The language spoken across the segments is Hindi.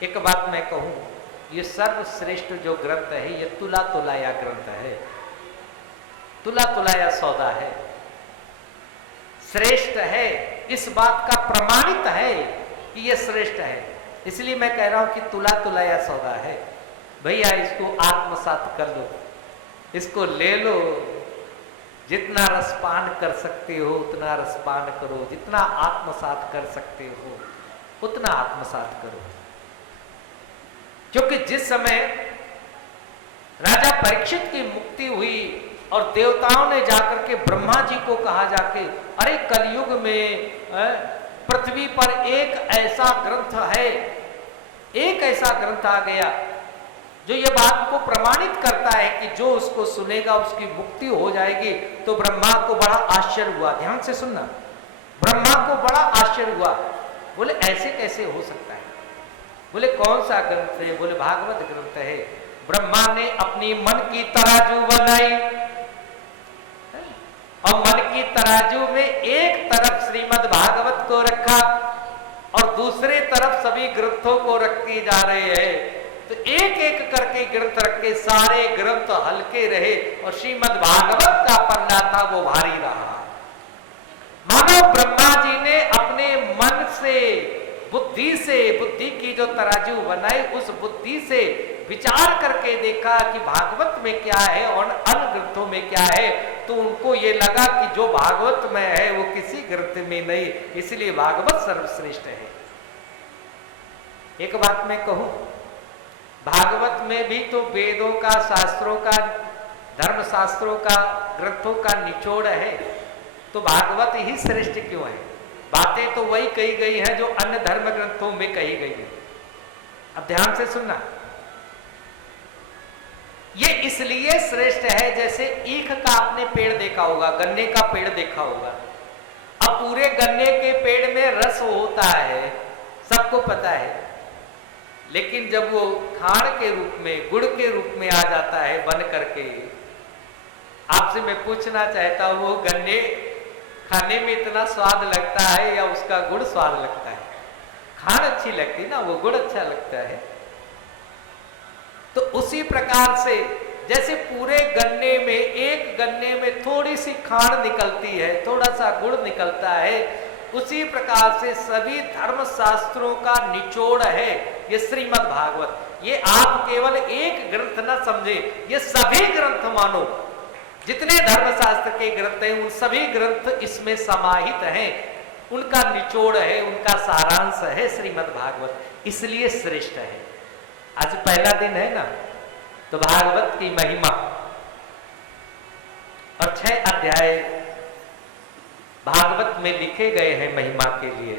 एक बात मैं कहूं, ये सर्वश्रेष्ठ जो ग्रंथ है ये तुला तुलाया ग्रंथ है, तुला तुलाया सौदा है, श्रेष्ठ है। इस बात का प्रमाणित है कि ये श्रेष्ठ है, इसलिए मैं कह रहा हूं कि तुला तुलाया सौदा है। भैया इसको आत्मसात कर लो, इसको ले लो, जितना रसपान कर सकते हो उतना रसपान करो, जितना आत्मसात कर सकते हो उतना आत्मसात करो। क्योंकि जिस समय राजा परीक्षित की मुक्ति हुई और देवताओं ने जाकर के ब्रह्मा जी को कहा जाके, अरे कलयुग में पृथ्वी पर एक ऐसा ग्रंथ है, एक ऐसा ग्रंथ आ गया जो ये बात को प्रमाणित करता है कि जो उसको सुनेगा उसकी मुक्ति हो जाएगी। तो ब्रह्मा को बड़ा आश्चर्य हुआ, ध्यान से सुनना, ब्रह्मा को बड़ा आश्चर्य हुआ। बोले ऐसे कैसे हो सकता है? बोले कौन सा ग्रंथ है? बोले भागवत ग्रंथ है। ब्रह्मा ने अपनी मन की तराजू बनाई और मन की तराजू में एक तरफ श्रीमद् भागवत को रखा और दूसरे तरफ सभी ग्रंथों को रखती जा रहे हैं। तो एक एक करके ग्रंथ रख के सारे ग्रंथ हल्के रहे और श्रीमद् भागवत का पन्ना था वो भारी रहा। मानो ब्रह्मा जी ने अपने मन से, बुद्धि की जो तराजू बनाई, उस बुद्धि से विचार करके देखा कि भागवत में क्या है और अन्य ग्रंथों में क्या है। तो उनको ये लगा कि जो भागवत में है वो किसी ग्रंथ में नहीं, इसलिए भागवत सर्वश्रेष्ठ है। एक बात मैं कहूं, भागवत में भी तो वेदों का, शास्त्रों का, धर्म शास्त्रों का, ग्रंथों का निचोड़ है, तो भागवत ही श्रेष्ठ क्यों है? बातें तो वही कही गई हैं जो अन्य धर्म ग्रंथों में कही गई है। अब ध्यान से सुनना, ये इसलिए श्रेष्ठ है, जैसे ईख का आपने पेड़ देखा होगा, गन्ने का पेड़ देखा होगा। अब पूरे गन्ने के पेड़ में रस होता है, सबको पता है, लेकिन जब वो खाड़ के रूप में, गुड़ के रूप में आ जाता है बन करके, आपसे मैं पूछना चाहता हूं, वो गन्ने खाने में इतना स्वाद लगता है या उसका गुड़ स्वाद लगता है? खाड़ अच्छी लगती ना, वो गुड़ अच्छा लगता है। तो उसी प्रकार से जैसे पूरे गन्ने में, एक गन्ने में थोड़ी सी खाड़ निकलती है, थोड़ा सा गुड़ निकलता है, उसी प्रकार से सभी धर्म शास्त्रों का निचोड़ है ये श्रीमद् भागवत। ये आप केवल एक ग्रंथ न समझे, ये सभी ग्रंथ मानो, जितने धर्म शास्त्र के ग्रंथ हैं उन सभी ग्रंथ इसमें समाहित हैं, उनका निचोड़ है, उनका सारांश है श्रीमद् भागवत, इसलिए श्रेष्ठ है। आज पहला दिन है ना, तो भागवत की महिमा और 6 अध्याय भागवत में लिखे गए हैं महिमा के लिए।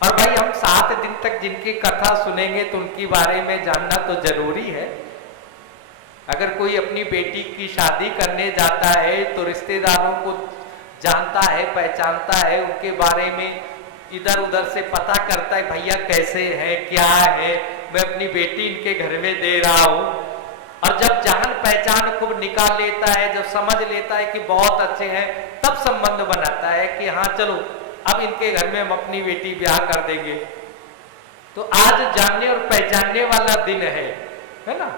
और भाई हम 7 दिन तक जिनकी कथा सुनेंगे तो उनके बारे में जानना तो जरूरी है। अगर कोई अपनी बेटी की शादी करने जाता है तो रिश्तेदारों को जानता है, पहचानता है, उनके बारे में इधर उधर से पता करता है, भैया कैसे है, क्या है, मैं अपनी बेटी इनके घर में दे रहा हूं। और जब जान पहचान खूब निकाल लेता है, जब समझ लेता है कि बहुत अच्छे हैं, तब संबंध बनाता है कि हाँ चलो अब इनके घर में हम अपनी बेटी ब्याह कर देंगे। तो आज जानने और पहचानने वाला दिन है ना।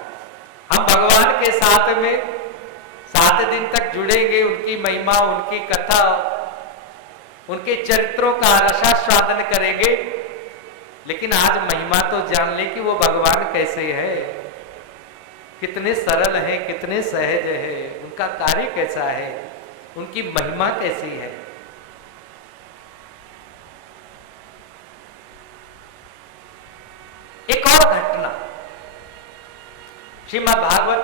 हम भगवान के साथ में 7 दिन तक जुड़ेंगे, उनकी महिमा, उनकी कथा, उनके चरित्रों का रसास्वादन करेंगे। लेकिन आज महिमा तो जान ले कि वो भगवान कैसे है, कितने सरल हैं, कितने सहज है, उनका कार्य कैसा है, उनकी महिमा कैसी है। एक और घटना, श्रीमद् भागवत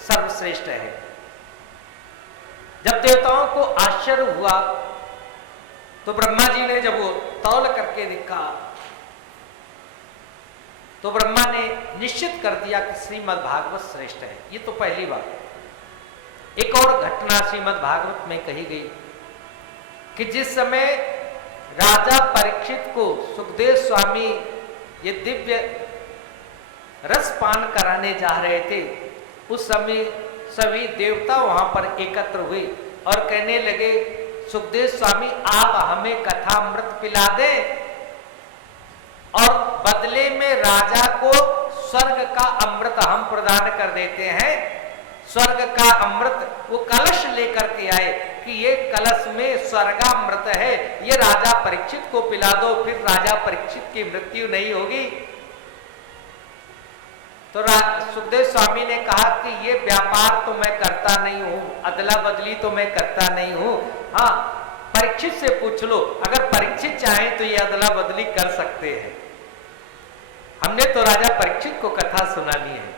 सर्वश्रेष्ठ है। जब देवताओं को आश्चर्य हुआ तो ब्रह्मा जी ने जब वो तौल करके देखा तो ब्रह्मा ने निश्चित कर दिया कि श्रीमद् भागवत श्रेष्ठ है। ये तो पहली बात। एक और घटना श्रीमद् भागवत में कही गई कि जिस समय राजा परीक्षित को सुखदेव स्वामी ये दिव्य रस पान कराने जा रहे थे, उस समय सभी देवता वहां पर एकत्र हुए और कहने लगे, सुखदेव स्वामी आप हमें कथामृत पिला दें और बदले बदले में राजा को स्वर्ग का अमृत हम प्रदान कर देते हैं। स्वर्ग का अमृत वो कलश लेकर के आए कि ये कलश में स्वर्गामृत है, ये राजा परीक्षित को पिला दो, फिर राजा परीक्षित की मृत्यु नहीं होगी। तो सुखदेव स्वामी ने कहा कि ये व्यापार तो मैं करता नहीं हूं, अदला बदली तो मैं करता नहीं हूं। हाँ, परीक्षित से पूछ लो, अगर परीक्षित चाहे तो ये अदला बदली कर सकते हैं। हमने तो राजा परीक्षित को कथा सुनानी है।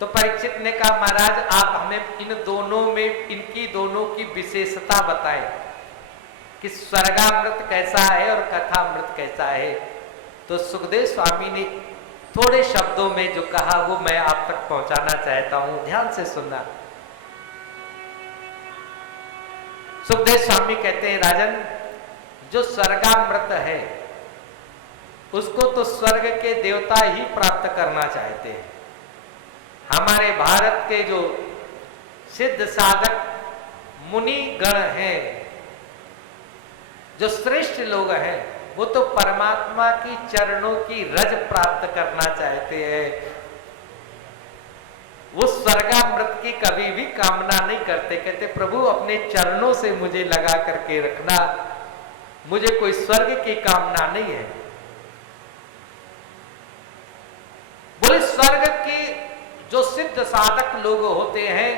तो परीक्षित ने कहा, महाराज आप हमें इन दोनों में, इनकी दोनों की विशेषता बताएं कि स्वर्गामृत कैसा है और कथामृत कैसा है। तो सुखदेव स्वामी ने थोड़े शब्दों में जो कहा वो मैं आप तक पहुंचाना चाहता हूं, ध्यान से सुनना। सुखदेव स्वामी कहते हैं, राजन, जो स्वर्गामृत है उसको तो स्वर्ग के देवता ही प्राप्त करना चाहते हैं। हमारे भारत के जो सिद्ध साधक मुनि गण हैं, जो श्रेष्ठ लोग हैं, वो तो परमात्मा की चरणों की रज प्राप्त करना चाहते हैं। वो स्वर्गामृत की कभी भी कामना नहीं करते। कहते प्रभु अपने चरणों से मुझे लगा करके रखना, मुझे कोई स्वर्ग की कामना नहीं है। बोले स्वर्ग के जो सिद्ध साधक लोग होते हैं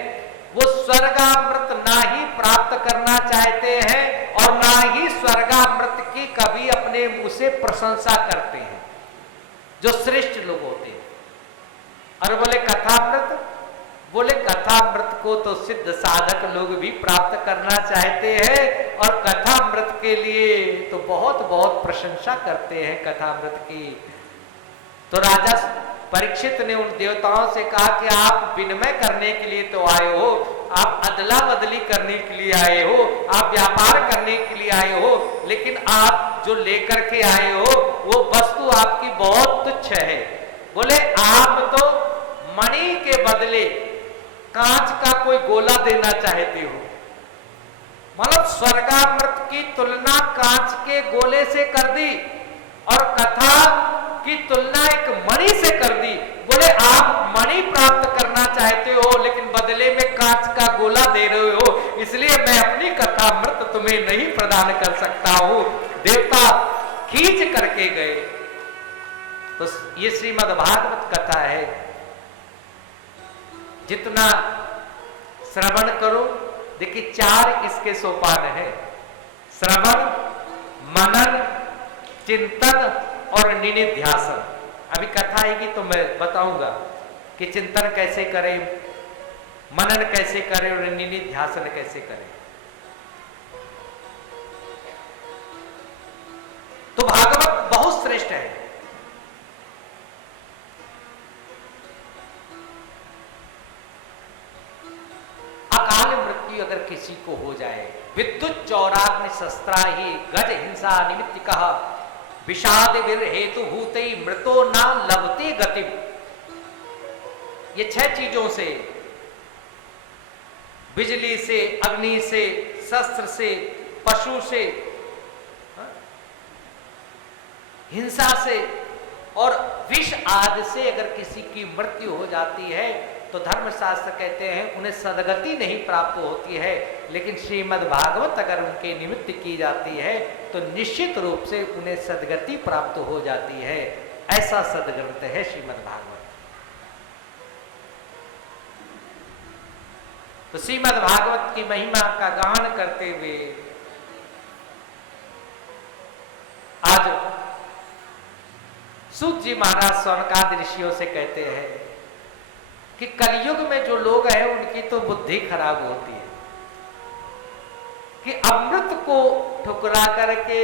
वो स्वर्गामृत ना ही प्राप्त करना चाहते हैं और ना ही स्वर्गामृत की कभी अपने मुंह से प्रशंसा करते हैं, जो श्रेष्ठ लोग होते हैं। और बोले कथामृत, बोले कथामृत को तो सिद्ध साधक लोग भी प्राप्त करना चाहते हैं और कथामृत के लिए तो बहुत बहुत प्रशंसा करते हैं कथामृत की। तो राजा परीक्षित ने उन देवताओं से कहा कि आप विनिमय करने के लिए तो आए हो, आप अदला बदली करने के लिए आए हो, आप व्यापार करने के लिए आए हो, लेकिन आप जो लेकर के आए हो वो वस्तु आपकी बहुत तुच्छ है। बोले आप तो मणि के बदले कांच का कोई गोला देना चाहते हो। मतलब स्वर्गामृत की तुलना कांच के गोले से कर दी और कथा की तुलना एक मणि से कर दी। बोले आप मणि प्राप्त करना चाहते हो लेकिन बदले में कांच का गोला दे रहे हो, इसलिए मैं अपनी कथामृत तुम्हें नहीं प्रदान कर सकता हूं। देवता खींच करके गए। तो ये श्रीमद् भागवत कथा है, जितना श्रवण करो। देखिए 4 इसके सोपान है, श्रवण, मनन, चिंतन और निनिध्यासन। अभी कथा आएगी तो मैं बताऊंगा कि चिंतन कैसे करें, मनन कैसे करें और निनिध्यासन कैसे करें। तो भागवत बहुत श्रेष्ठ है। अकाल मृत्यु अगर किसी को हो जाए, विद्युत चौराग्नि शस्त्राहि गज हिंसा निमित्त कहा विषाद वीर हेतु भूते मृतो ना लभते गति। ये 6 चीजों से, बिजली से, अग्नि से, शस्त्र से, पशु से, हिंसा से और विष आदि से अगर किसी की मृत्यु हो जाती है तो धर्मशास्त्र कहते हैं उन्हें सदगति नहीं प्राप्त होती है। लेकिन श्रीमद् भागवत अगर उनके निमित्त की जाती है तो निश्चित रूप से उन्हें सदगति प्राप्त हो जाती है। ऐसा सदग्रंथ है श्रीमद् भागवत। तो श्रीमद् भागवत की महिमा का गान करते हुए आज सूत जी महाराज सौनकादि ऋषियों से कहते हैं कि कलयुग में जो लोग हैं उनकी तो बुद्धि खराब होती है कि अमृत को ठुकरा करके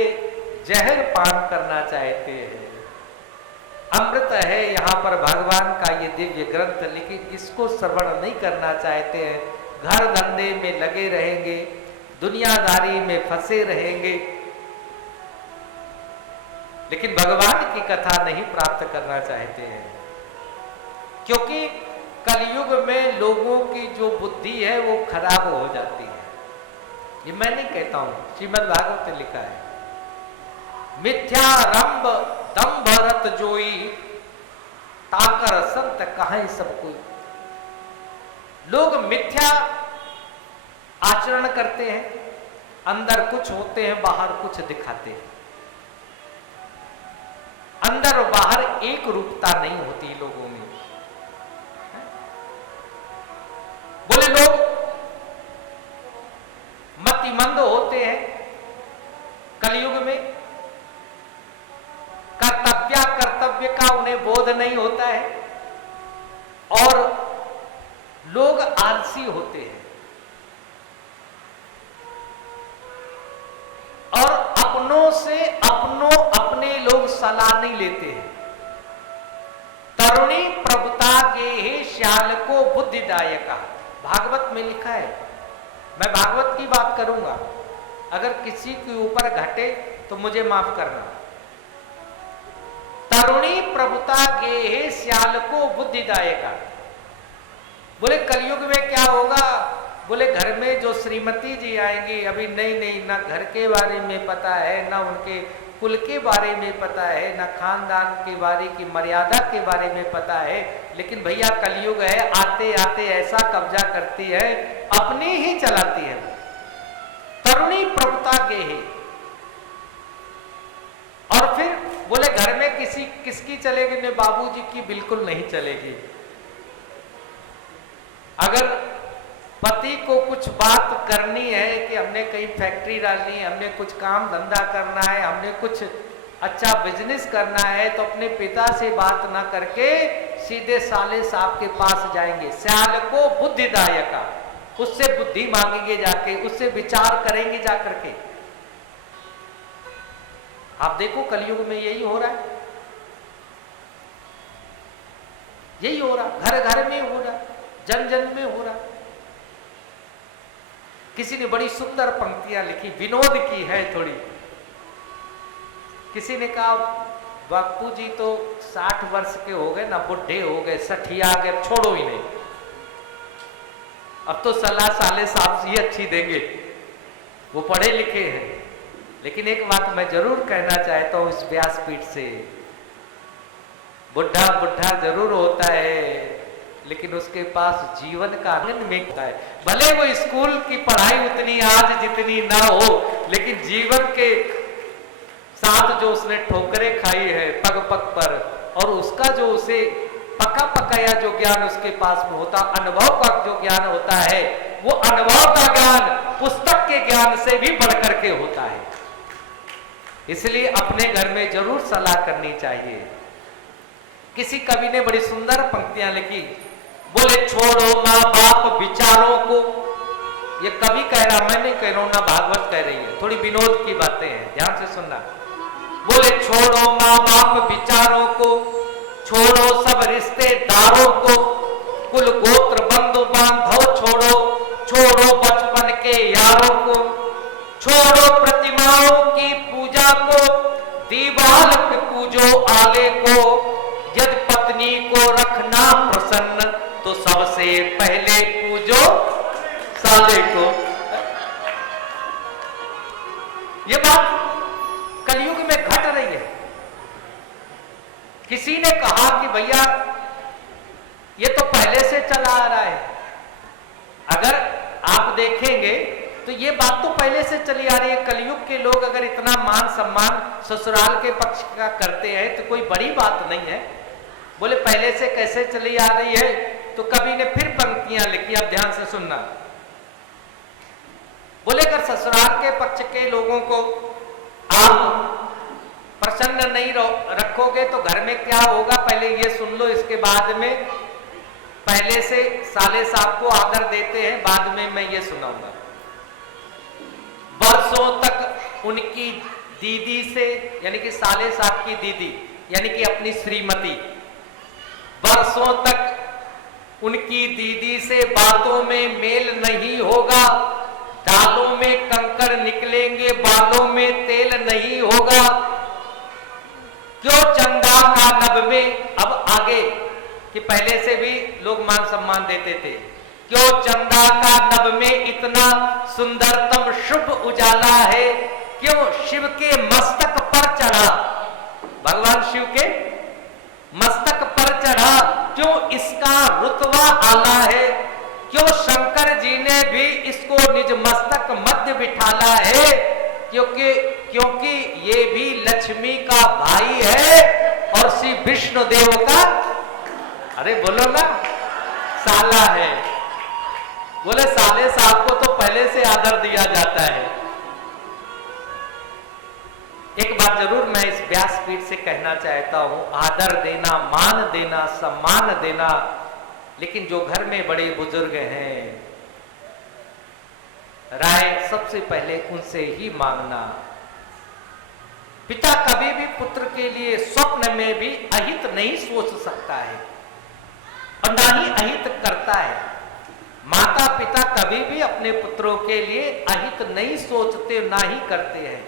जहर पान करना चाहते हैं। अमृत है यहाँ पर भगवान का ये दिव्य ग्रंथ, लेकिन इसको श्रवण नहीं करना चाहते हैं। घर धंधे में लगे रहेंगे, दुनियादारी में फंसे रहेंगे, लेकिन भगवान की कथा नहीं प्राप्त करना चाहते हैं। क्योंकि कलयुग में लोगों की जो बुद्धि है वो खराब हो जाती है। ये मैं नहीं कहता हूं, श्रीमद् भागवत में लिखा है। मिथ्यारंभ दम भरत जोई, ताकर संत कहां सब कोई। लोग मिथ्या आचरण करते हैं, अंदर कुछ होते हैं, बाहर कुछ दिखाते हैं। अंदर और बाहर एक रूपता नहीं होती लोगों में। बोले लोग मतिमंद होते हैं कलयुग में, कर्तव्य का उन्हें बोध नहीं होता है, और लोग आलसी होते हैं और अपनों से अपने लोग सलाह नहीं लेते हैं। तरुणी प्रभुता के श्याल को बुद्धिदायका, भागवत में लिखा है। मैं भागवत की बात करूंगा, अगर किसी के ऊपर घटे तो मुझे माफ करना। तरुणी प्रभुता के श्याल को बुद्धिदायका। बोले कलयुग में क्या होगा? बोले घर में जो श्रीमती जी आएंगी, अभी नहीं ना घर के बारे में पता है, ना उनके कुल के बारे में पता है, ना खानदान के बारे की मर्यादा के बारे में पता है, लेकिन भैया कलयुग है, आते आते ऐसा कब्जा करती है, अपनी ही चलाती है। तरुणी प्रभुता के है। और फिर बोले घर में किसकी चलेगी? ने बाबूजी की बिल्कुल नहीं चलेगी। अगर पति को कुछ बात करनी है कि हमने कहीं फैक्ट्री डालनी है, हमने कुछ काम धंधा करना है, हमने कुछ अच्छा बिजनेस करना है, तो अपने पिता से बात ना करके सीधे साले साहब के पास जाएंगे। श्याल को बुद्धिदायका, उससे बुद्धि मांगेंगे जाके, उससे विचार करेंगे जाकर के। आप देखो कलयुग में यही हो रहा है, यही हो रहा, घर घर में हो रहा, जन जन में हो रहा। किसी ने बड़ी सुंदर पंक्तियां लिखी, विनोद की है थोड़ी। किसी ने कहा बापू जी तो 60 वर्ष के हो गए ना, बुढ़े हो गए, सठिया गए, अब छोड़ो ही नहीं, अब तो सलाह साले साहब ही अच्छी देंगे, वो पढ़े लिखे हैं। लेकिन एक बात मैं जरूर कहना चाहता हूं इस व्यासपीठ से, बुढ़ा बुढ़ा जरूर होता है, लेकिन उसके पास जीवन का आनंद में होता है। भले वो स्कूल की पढ़ाई उतनी आज जितनी ना हो, लेकिन जीवन के साथ जो उसने ठोकरें खाई है पग पग पर, और उसका जो उसे पका पकाया जो ज्ञान उसके पास में होता, अनुभव का जो ज्ञान होता है, वो अनुभव का ज्ञान पुस्तक के ज्ञान से भी बढ़कर के होता है। इसलिए अपने घर में जरूर सलाह करनी चाहिए। किसी कवि ने बड़ी सुंदर पंक्तियां लिखी, बोले छोड़ो माँ बाप विचारों को। ये कवि कह रहा, मैं नहीं कह रहा हूं, ना भागवत कह रही है, थोड़ी विनोद की बातें हैं, ध्यान से सुनना। बोले छोड़ो माँ बाप विचारों को, छोड़ो सब रिश्तेदारों को, कुल गोत्र बंधु बांधव छोड़ो, छोड़ो बचपन के यारों को, छोड़ो प्रतिमाओं की पूजा को, दीवाल पे पूजो आले को, यदि पत्नी को रखना प्रसन्न तो सबसे पहले पूजो साले को। ये बात कलयुग में घट रही है। किसी ने कहा कि भैया ये तो पहले से चला आ रहा है। अगर आप देखेंगे तो ये बात तो पहले से चली आ रही है। कलयुग के लोग अगर इतना मान सम्मान ससुराल के पक्ष का करते हैं तो कोई बड़ी बात नहीं है। बोले पहले से कैसे चली आ रही है? तो कवि ने फिर पंक्तियां लिखी, आप ध्यान से सुनना। बोले अगर ससुराल के पक्ष के लोगों को आप प्रसन्न नहीं रखोगे तो घर में क्या होगा, पहले ये सुन लो, इसके बाद में पहले से साले साहब को आदर देते हैं, बाद में मैं ये सुनाऊंगा। वर्षों तक उनकी दीदी से, यानी कि साले साहब की दीदी यानी कि अपनी श्रीमती, वर्षों तक उनकी दीदी से बातों में मेल नहीं होगा, दालों में कंकड़ निकलेंगे, बालों में तेल नहीं होगा। क्यों चंदा का नभ में, अब आगे कि पहले से भी लोग मान सम्मान देते थे, क्यों चंदा का नभ में इतना सुंदरतम शुभ उजाला है, क्यों शिव के मस्तक पर चढ़ा। भगवान शिव के मस्तक पर चढ़ा, क्यों इसका रुतबा आला है, क्यों शंकर जी ने भी इसको निज मस्तक मध्य बिठाला है, क्योंकि ये भी लक्ष्मी का भाई है और श्री विष्णु देव का, अरे बोलो ना, साला है। बोले साले साहब को तो पहले से आदर दिया जाता है। एक बात जरूर मैं इस व्यासपीठ से कहना चाहता हूं, आदर देना, मान देना, सम्मान देना, लेकिन जो घर में बड़े बुजुर्ग हैं, राय सबसे पहले उनसे ही मांगना। पिता कभी भी पुत्र के लिए स्वप्न में भी अहित नहीं सोच सकता है और ना ही अहित करता है। माता पिता कभी भी अपने पुत्रों के लिए अहित नहीं सोचते, ना ही करते हैं।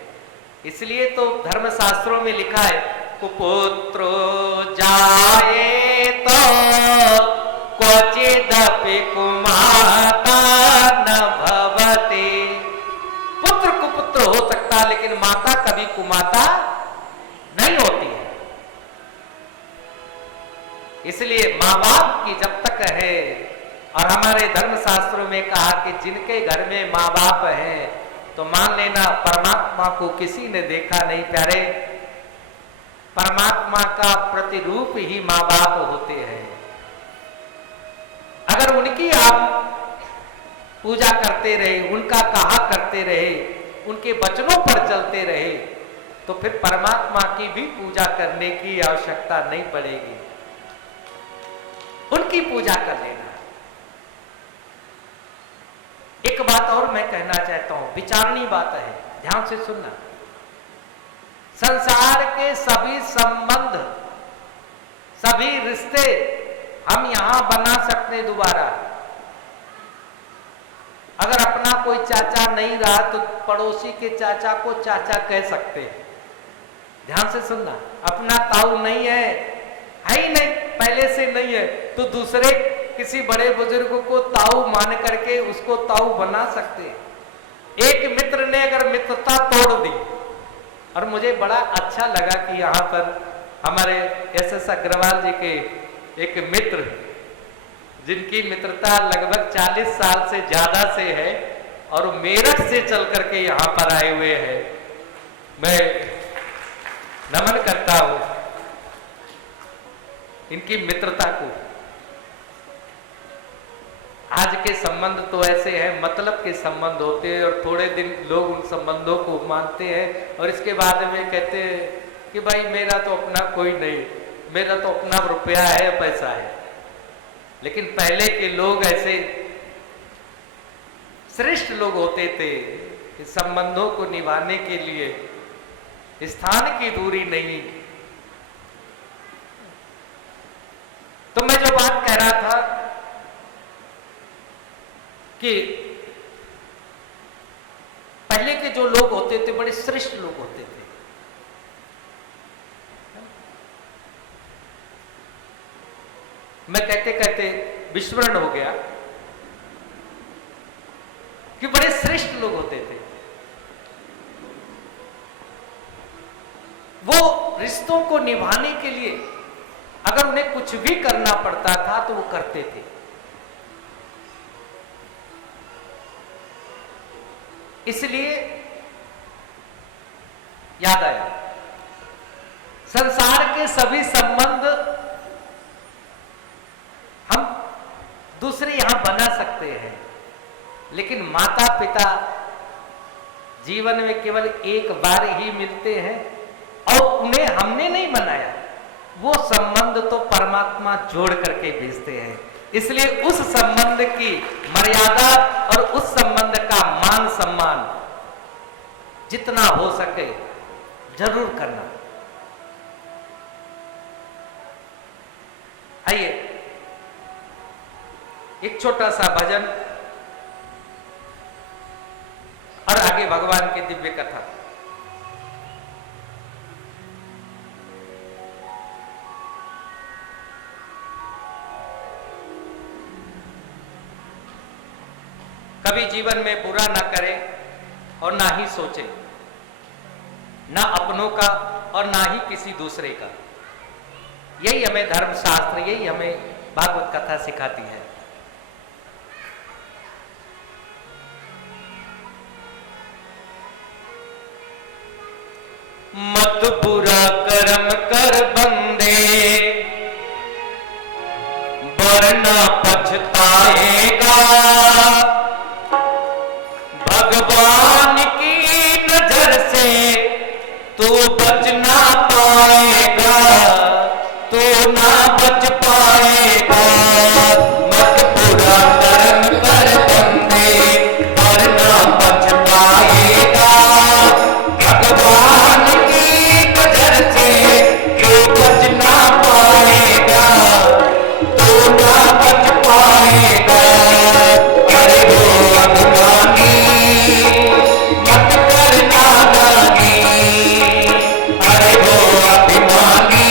इसलिए तो धर्मशास्त्रों में लिखा है, कुपुत्रो जाये तो क्वचिदपि कुमाता न भवति। पुत्र कुपुत्र हो सकता है, लेकिन माता कभी कुमाता नहीं होती है। इसलिए माँ बाप की जब तक है, और हमारे धर्मशास्त्रों में कहा कि जिनके घर में माँ बाप हैं, तो मान लेना परमात्मा को किसी ने देखा नहीं प्यारे। परमात्मा का प्रतिरूप ही माँ बाप होते हैं। अगर उनकी आप पूजा करते रहे, उनका कहा करते रहे, उनके वचनों पर चलते रहे, तो फिर परमात्मा की भी पूजा करने की आवश्यकता नहीं पड़ेगी। उनकी पूजा कर लेना। एक बात और मैं कहना चाहता हूं, विचारणी बात है, ध्यान से सुनना। संसार के सभी संबंध, सभी रिश्ते हम यहां बना सकते दोबारा। अगर अपना कोई चाचा नहीं रहा तो पड़ोसी के चाचा को चाचा कह सकते हैं। ध्यान से सुनना। अपना ताऊ नहीं है ही नहीं, पहले से नहीं है, तो दूसरे किसी बड़े बुजुर्ग को ताऊ मान करके उसको ताऊ बना सकते। एक मित्र ने अगर मित्रता तोड़ दी, और मुझे बड़ा अच्छा लगा कि यहाँ पर हमारे एस.एस. अग्रवाल जी के एक मित्र, जिनकी मित्रता लगभग 40 साल से ज्यादा से है, और मेरठ से चल करके यहाँ पर आए हुए हैं, मैं नमन करता हूं इनकी मित्रता को। आज के संबंध तो ऐसे हैं, मतलब के संबंध होते हैं, और थोड़े दिन लोग उन संबंधों को मानते हैं, और इसके बाद में कहते हैं कि भाई मेरा तो अपना कोई नहीं, मेरा तो अपना रुपया है, पैसा है। लेकिन पहले के लोग ऐसे श्रेष्ठ लोग होते थे कि संबंधों को निभाने के लिए स्थान की दूरी नहीं। तो मैं जो बात कह रहा था कि पहले के जो लोग होते थे बड़े श्रेष्ठ लोग होते थे। मैं कहते कहते विस्मरण हो गया कि बड़े श्रेष्ठ लोग होते थे। वो रिश्तों को निभाने के लिए अगर उन्हें कुछ भी करना पड़ता था तो वो करते थे। इसलिए याद आया, संसार के सभी संबंध हम दूसरे यहां बना सकते हैं, लेकिन माता पिता जीवन में केवल एक बार ही मिलते हैं, और उन्हें हमने नहीं बनाया, वो संबंध तो परमात्मा जोड़ करके भेजते हैं। इसलिए उस संबंध की मर्यादा और उस संबंध का मान सम्मान जितना हो सके जरूर करना। आइए एक छोटा सा भजन और आगे भगवान की दिव्य कथा। कभी जीवन में बुरा ना करे और ना ही सोचे, ना अपनों का और ना ही किसी दूसरे का। यही हमें धर्मशास्त्र, यही हमें भागवत कथा सिखाती है। मत बुरा कर्म कर बंदे, वरना पछताएगा, भगवान की नजर से तू बच ना पाएगा, तू ना बच पाएगा। मत बुरा कर्म कर बंदे, वरना पछताएगा, भगवान की नजर से तू बच ना पाएगा, तू ना बच पाएगा। अरे वो अभिमानी मत करना नानी, अरे वो अभिमानी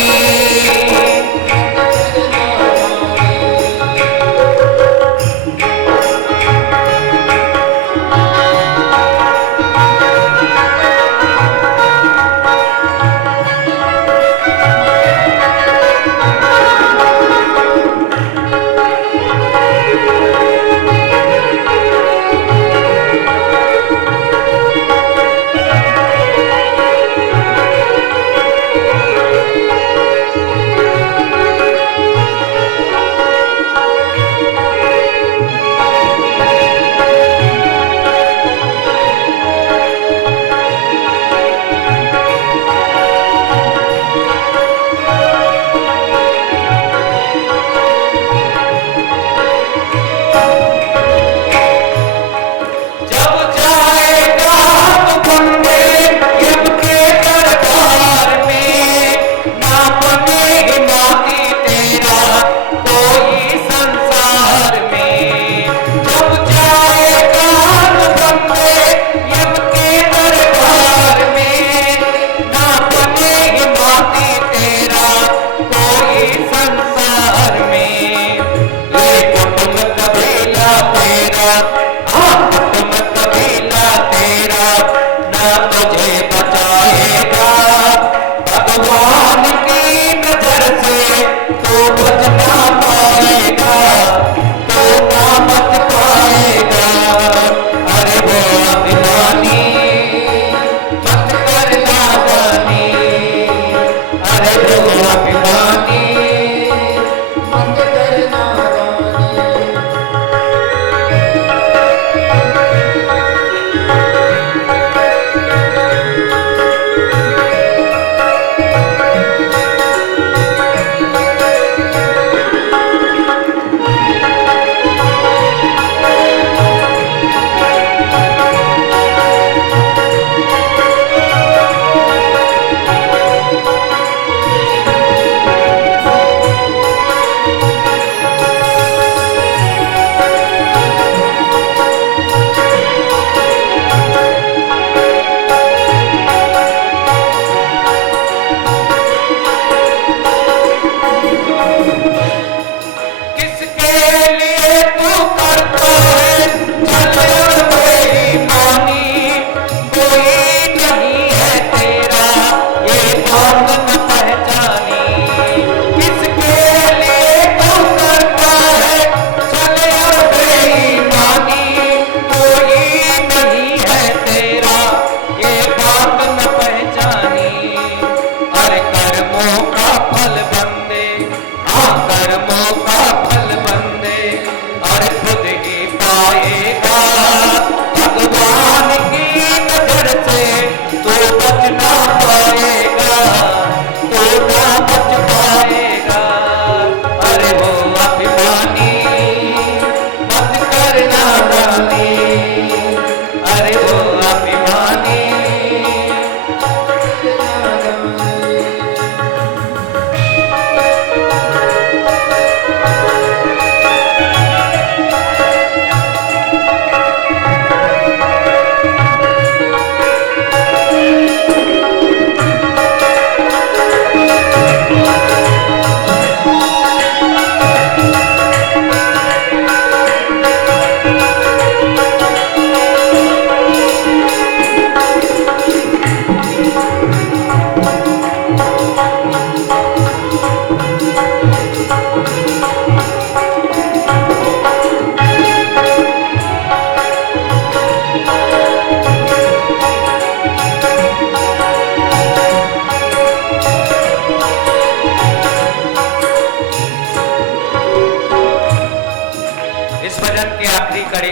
इस भजन की आखिरी कड़ी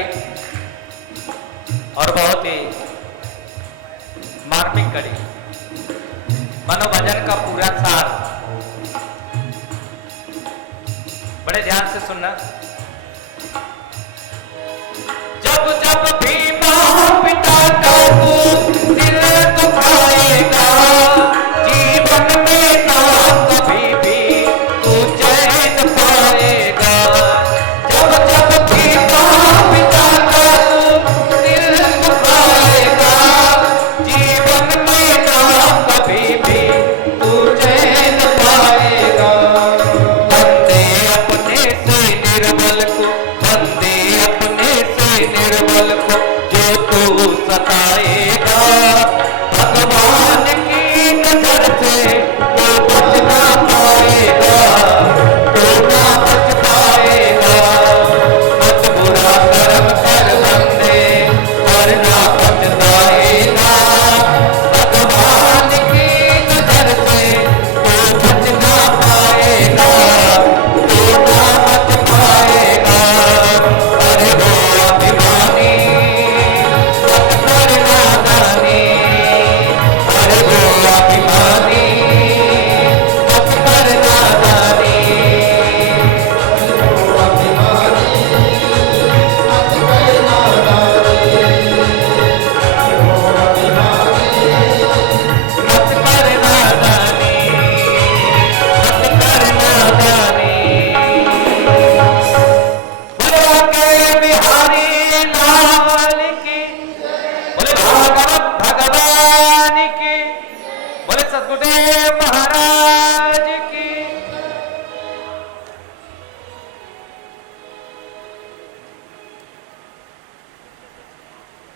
और बहुत ही मार्मिक कड़ी, मनोभजन का पूरा सार, बड़े ध्यान से सुनना। जब जब भी माँ पिता का तू दिल दुखाएगा, जीवन में ना कभी भी तू चैन पाएगा। जब जब भी माँ पिता का तू दिल दुखाएगा, जीवन में ना कभी भी तू चैन पाएगा। बंदे अपने से निर्बल को, बंदे अपने से निर्बल को जो तू सताएगा, भगवान की नजर से वो बच ना पाएगा, तो ना बच पाएगा। मत बुरा कर्म कर बंदे वरना पछताएगा, भगवान की नजर से वो बच ना पाएगा, तो ना बच पाएगा। अरे वो अभिमानी मत कर नादानी, अरे वो अभिमानी मत कर नादानी, मत कर नादानी, मत कर नादानी। बोले के बिहारी लाल की, बोले भागवत भगवान की, बोले सद्गुरुदेव महाराज की।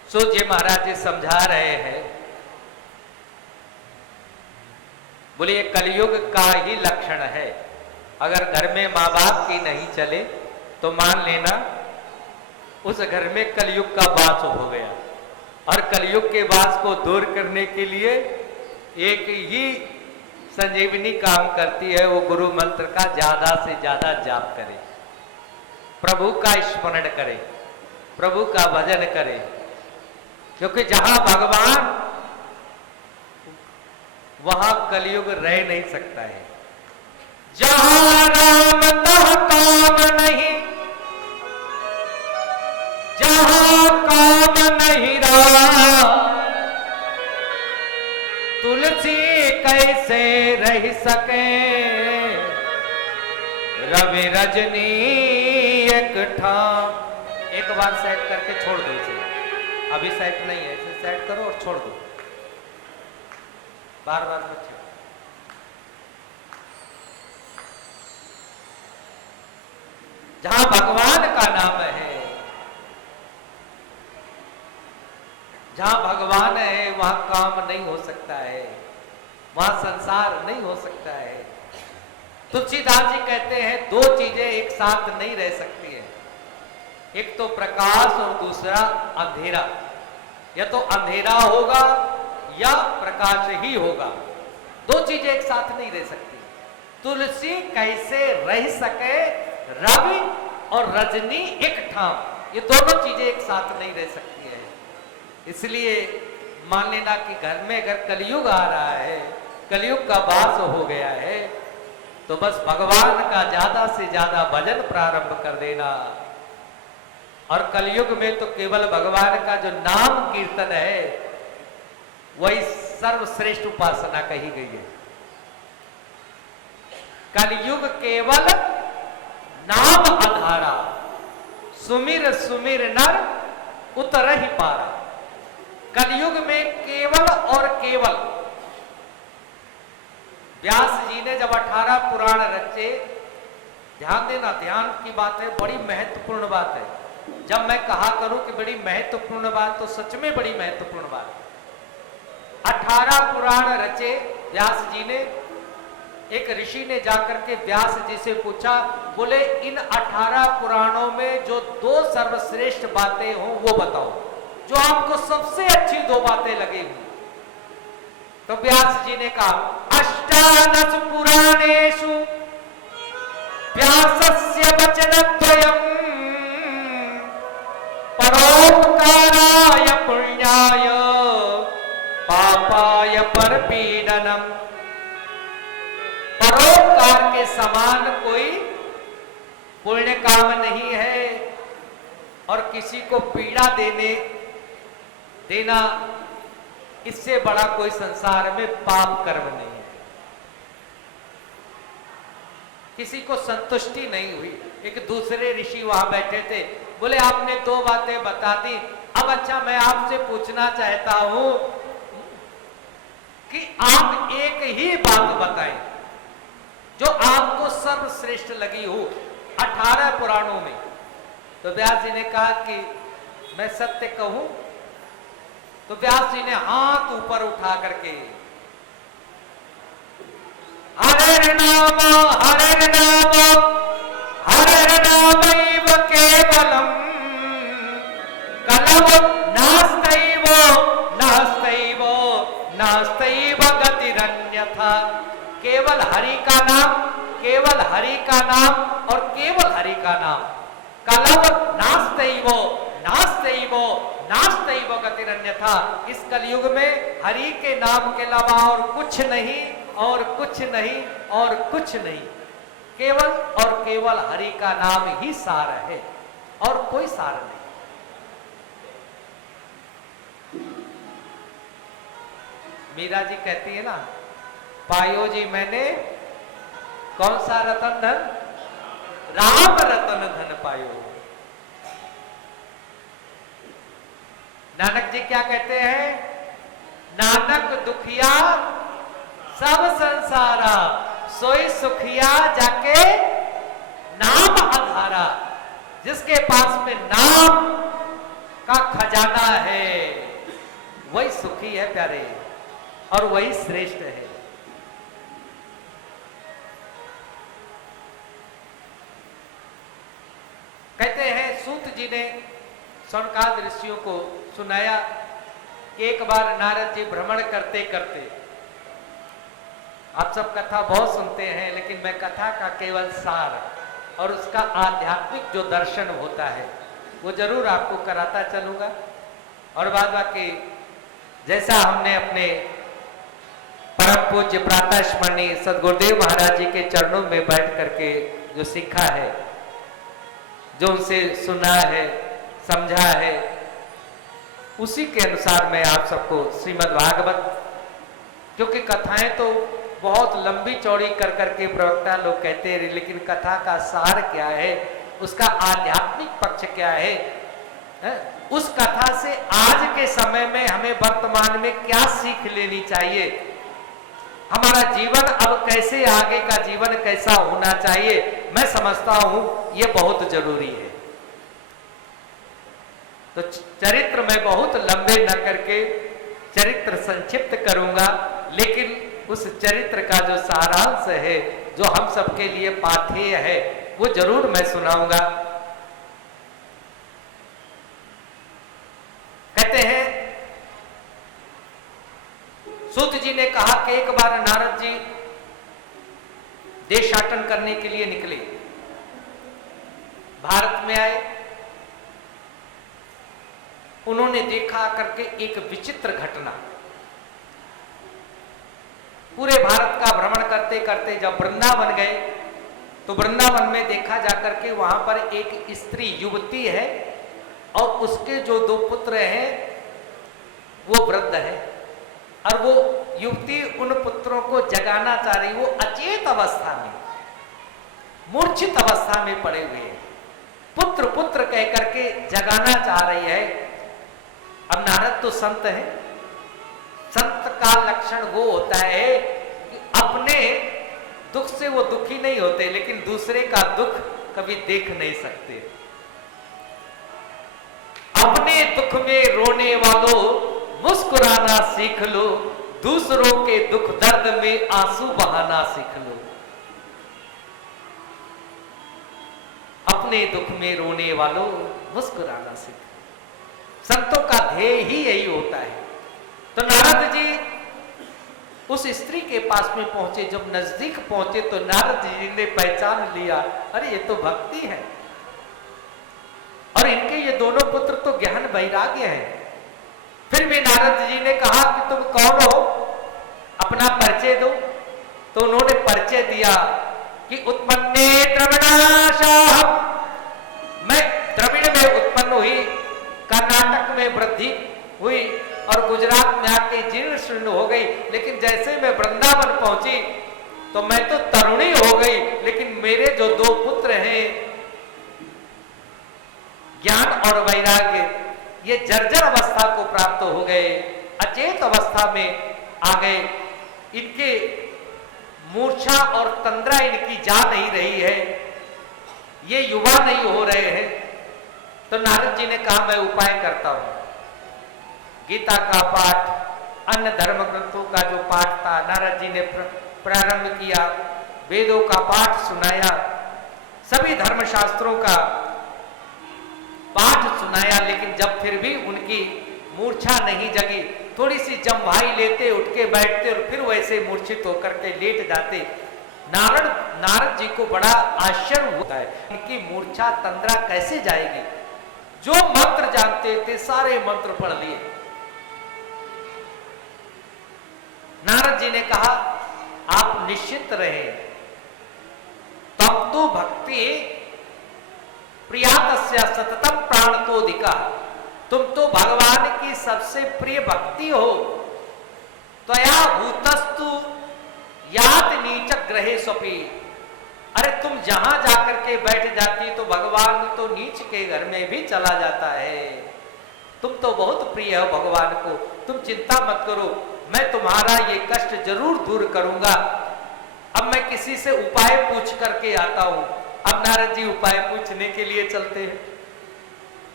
सो जी महाराज जी समझा रहे हैं, बोले ये कलयुग का ही लक्षण है। अगर घर में माँ बाप की नहीं चले तो मान लेना उस घर में कलयुग का वास हो गया। और कलयुग के वास को दूर करने के लिए एक ही संजीवनी काम करती है, वो गुरु मंत्र का ज्यादा से ज्यादा जाप करे, प्रभु का स्मरण करे, प्रभु का भजन करे। क्योंकि जहां भगवान वहां कलयुग रह नहीं सकता है। जहां राम तहाँ काम नहीं, जहां काम नहीं राम, तुलसी कैसे रह सके, रवि रजनी एक ठाम। एक बार सेट करके छोड़ दो इसे, अभी सेट नहीं है, इसे सेट करो और छोड़ दो, बार बार मत छेड़ो। जहां भगवान का नाम है, जहां भगवान है वहां काम नहीं हो सकता है, वहां संसार नहीं हो सकता है। तुलसीदास जी कहते हैं दो चीजें एक साथ नहीं रह सकती है, एक तो प्रकाश और दूसरा अंधेरा। या तो अंधेरा होगा या प्रकाश ही होगा, दो चीजें एक साथ नहीं रह सकती। तुलसी कैसे रह सके, रवि और रजनी एक ठाम, ये दोनों चीजें एक साथ नहीं रह सकती है। इसलिए मान लेना कि घर में अगर कलयुग आ रहा है, कलयुग का वास हो गया है, तो बस भगवान का ज्यादा से ज्यादा भजन प्रारंभ कर देना। और कलयुग में तो केवल भगवान का जो नाम कीर्तन है वही सर्वश्रेष्ठ उपासना कही गई है। कलयुग केवल नाम आधारा, सुमिर सुमिर नर उतर ही पारा। कलयुग में केवल और केवल व्यास जी ने जब 18 पुराण रचे, ध्यान देना, ध्यान की बात है, बड़ी महत्वपूर्ण बात है। जब मैं कहा करूं कि बड़ी महत्वपूर्ण बात, तो सच में बड़ी महत्वपूर्ण बात। 18 पुराण रचे व्यास जी ने। एक ऋषि ने जाकर के व्यास जी से पूछा, बोले इन 18 पुराणों में जो 2 सर्वश्रेष्ठ बातें हों वो बताओ, जो आपको सबसे अच्छी 2 बातें लगे हुई। तो व्यास जी ने कहा, अष्टादश पुराणेषु व्यासस्य वचनद्वयम् समान कोई पुण्य काम नहीं है और किसी को पीड़ा देना इससे बड़ा कोई संसार में पाप कर्म नहीं है। किसी को संतुष्टि नहीं हुई। एक दूसरे ऋषि वहां बैठे थे, बोले आपने 2 बातें बता दी, अब अच्छा मैं आपसे पूछना चाहता हूं कि आप एक ही बात बताएं जो आपको सर्वश्रेष्ठ लगी हो 18 पुराणों में। तो व्यास जी ने कहा कि मैं सत्य कहूं? तो व्यास जी ने हाथ ऊपर उठा करके हरे नाम केवलम कलम नास्तैव गतिरन्यथा। केवल हरि का नाम, केवल हरि का नाम और केवल हरि का नाम। कलम नास्तैव गतिरन्यथा। इस कलयुग में हरि के नाम के अलावा और कुछ नहीं, और कुछ नहीं, और कुछ नहीं। केवल और केवल हरि का नाम ही सार है और कोई सार नहीं। मीरा जी कहती है ना, पायो जी मैंने कौन सा रतन धन? राम रतन धन पायो। नानक जी क्या कहते हैं? नानक दुखिया सब संसारा, सोई सुखिया जाके नाम आधारा। जिसके पास में नाम का खजाना है वही सुखी है प्यारे, और वही श्रेष्ठ है। कहते हैं सूत जी ने सौनकाद ऋषियों को सुनाया कि एक बार नारद जी भ्रमण करते करते, आप सब कथा बहुत सुनते हैं लेकिन मैं कथा का केवल सार और उसका आध्यात्मिक जो दर्शन होता है वो जरूर आपको कराता चलूंगा। और बाद बाकी जैसा हमने अपने परम पूज्य प्रातः स्मरणीय सदगुरुदेव महाराज जी के चरणों में बैठ करके जो सीखा है, जो उनसे सुना है, समझा है, उसी के अनुसार मैं आप सबको श्रीमद् भागवत, क्योंकि कथाएं तो बहुत लंबी चौड़ी कर करके प्रवक्ता लोग कहते हैं, लेकिन कथा का सार क्या है, उसका आध्यात्मिक पक्ष क्या है, उस कथा से आज के समय में हमें वर्तमान में क्या सीख लेनी चाहिए, हमारा जीवन अब कैसे, आगे का जीवन कैसा होना चाहिए, मैं समझता हूं ये बहुत जरूरी है। तो चरित्र में बहुत लंबे न करके चरित्र संक्षिप्त करूंगा, लेकिन उस चरित्र का जो सारांश है, जो हम सबके लिए पाथेय है, वो जरूर मैं सुनाऊंगा। कहते हैं सूत जी ने कहा कि एक बार नारद जी देशाटन करने के लिए निकले, भारत में आए। उन्होंने देखा करके एक विचित्र घटना। पूरे भारत का भ्रमण करते करते जब वृंदावन गए तो वृंदावन में देखा जाकर के वहां पर एक स्त्री युवती है और उसके जो 2 पुत्र हैं वो वृद्ध है, और वो युवती उन पुत्रों को जगाना चाह रही। वो अचेत अवस्था में, मूर्छित अवस्था में पड़े हुए हैं, पुत्र पुत्र कह करके जगाना चाह रही है। अब नारद तो संत है, संत का लक्षण वो होता है कि अपने दुख से वो दुखी नहीं होते, लेकिन दूसरे का दुख कभी देख नहीं सकते। अपने दुख में रोने वालों मुस्कुराना सीख लो, दूसरों के दुख दर्द में आंसू बहाना सीख लो। अपने दुख में रोने वालों मुस्कुराना सीख लो। संतों का ध्येय ही यही होता है। तो नारद जी उस स्त्री के पास में पहुंचे। जब नजदीक पहुंचे तो नारद जी ने पहचान लिया, अरे ये तो भक्ति है, और इनके ये दोनों पुत्र तो ज्ञान वैराग्य है। फिर भी नारद जी ने कहा कि तुम कौन हो, अपना परिचय दो। तो उन्होंने परिचय दिया कि उत्पन्ने द्रविणाशाह, मैं द्रविड़ में उत्पन्न हुई, कर्नाटक में वृद्धि हुई और गुजरात में आके जीर्ण शीर्ण हो गई, लेकिन जैसे मैं वृंदावन पहुंची तो मैं तो तरुणी हो गई, लेकिन मेरे जो दो पुत्र हैं ज्ञान और वैराग्य, ये जर्जर अवस्था को प्राप्त हो गए, अचेत अवस्था में आ गए, इनके मूर्छा और तंद्रा इनकी जा नहीं रही है, ये युवा नहीं हो रहे हैं। तो नारद जी ने कहा मैं उपाय करता हूं। गीता का पाठ, अन्य धर्म ग्रंथों का जो पाठ था नारद जी ने प्रारंभ किया, वेदों का पाठ सुनाया, सभी धर्मशास्त्रों का पाठ सुनाया, लेकिन जब फिर भी उनकी मूर्छा नहीं जगी, थोड़ी सी जम्भाई लेते, उठ के बैठते और फिर वैसे मूर्छित होकर के लेट जाते। नारद जी को बड़ा आश्चर्य होता है, इनकी मूर्छा तंद्रा कैसे जाएगी। जो मंत्र जानते थे सारे मंत्र पढ़ लिए। नारद जी ने कहा आप निश्चित रहे, तम तो भक्ति प्रियातस्य सततम प्राणतोधिका, तुम तो भगवान की सबसे प्रिय भक्ति हो। त्वया भूतस्तु यात नीच ग्रहे स्वपी, अरे तुम जहां जाकर के बैठ जाती तो भगवान तो नीच के घर में भी चला जाता है। तुम तो बहुत प्रिय हो भगवान को, तुम चिंता मत करो, मैं तुम्हारा ये कष्ट जरूर दूर करूंगा। अब मैं किसी से उपाय पूछ करके आता हूं। अब नारद जी उपाय पूछने के लिए चलते हैं।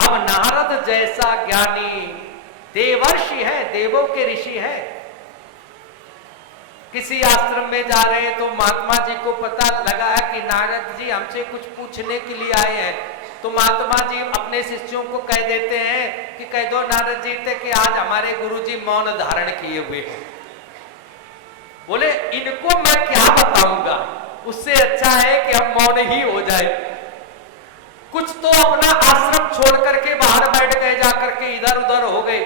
अब नारद जैसा ज्ञानी देवर्षि है, देवों के ऋषि है, किसी आश्रम में जा रहे हैं तो महात्मा जी को पता लगा है कि नारद जी हमसे कुछ पूछने के लिए आए हैं, तो महात्मा जी अपने शिष्यों को कह देते हैं कि कह दो नारद जी थे कि आज हमारे गुरुजी मौन धारण किए हुए हैं। बोले इनको मैं क्या बताऊंगा, उससे अच्छा है कि हम मौन ही हो जाए। कुछ तो अपना आश्रम छोड़ करके बाहर बैठ गए, जाकर के इधर उधर हो गए।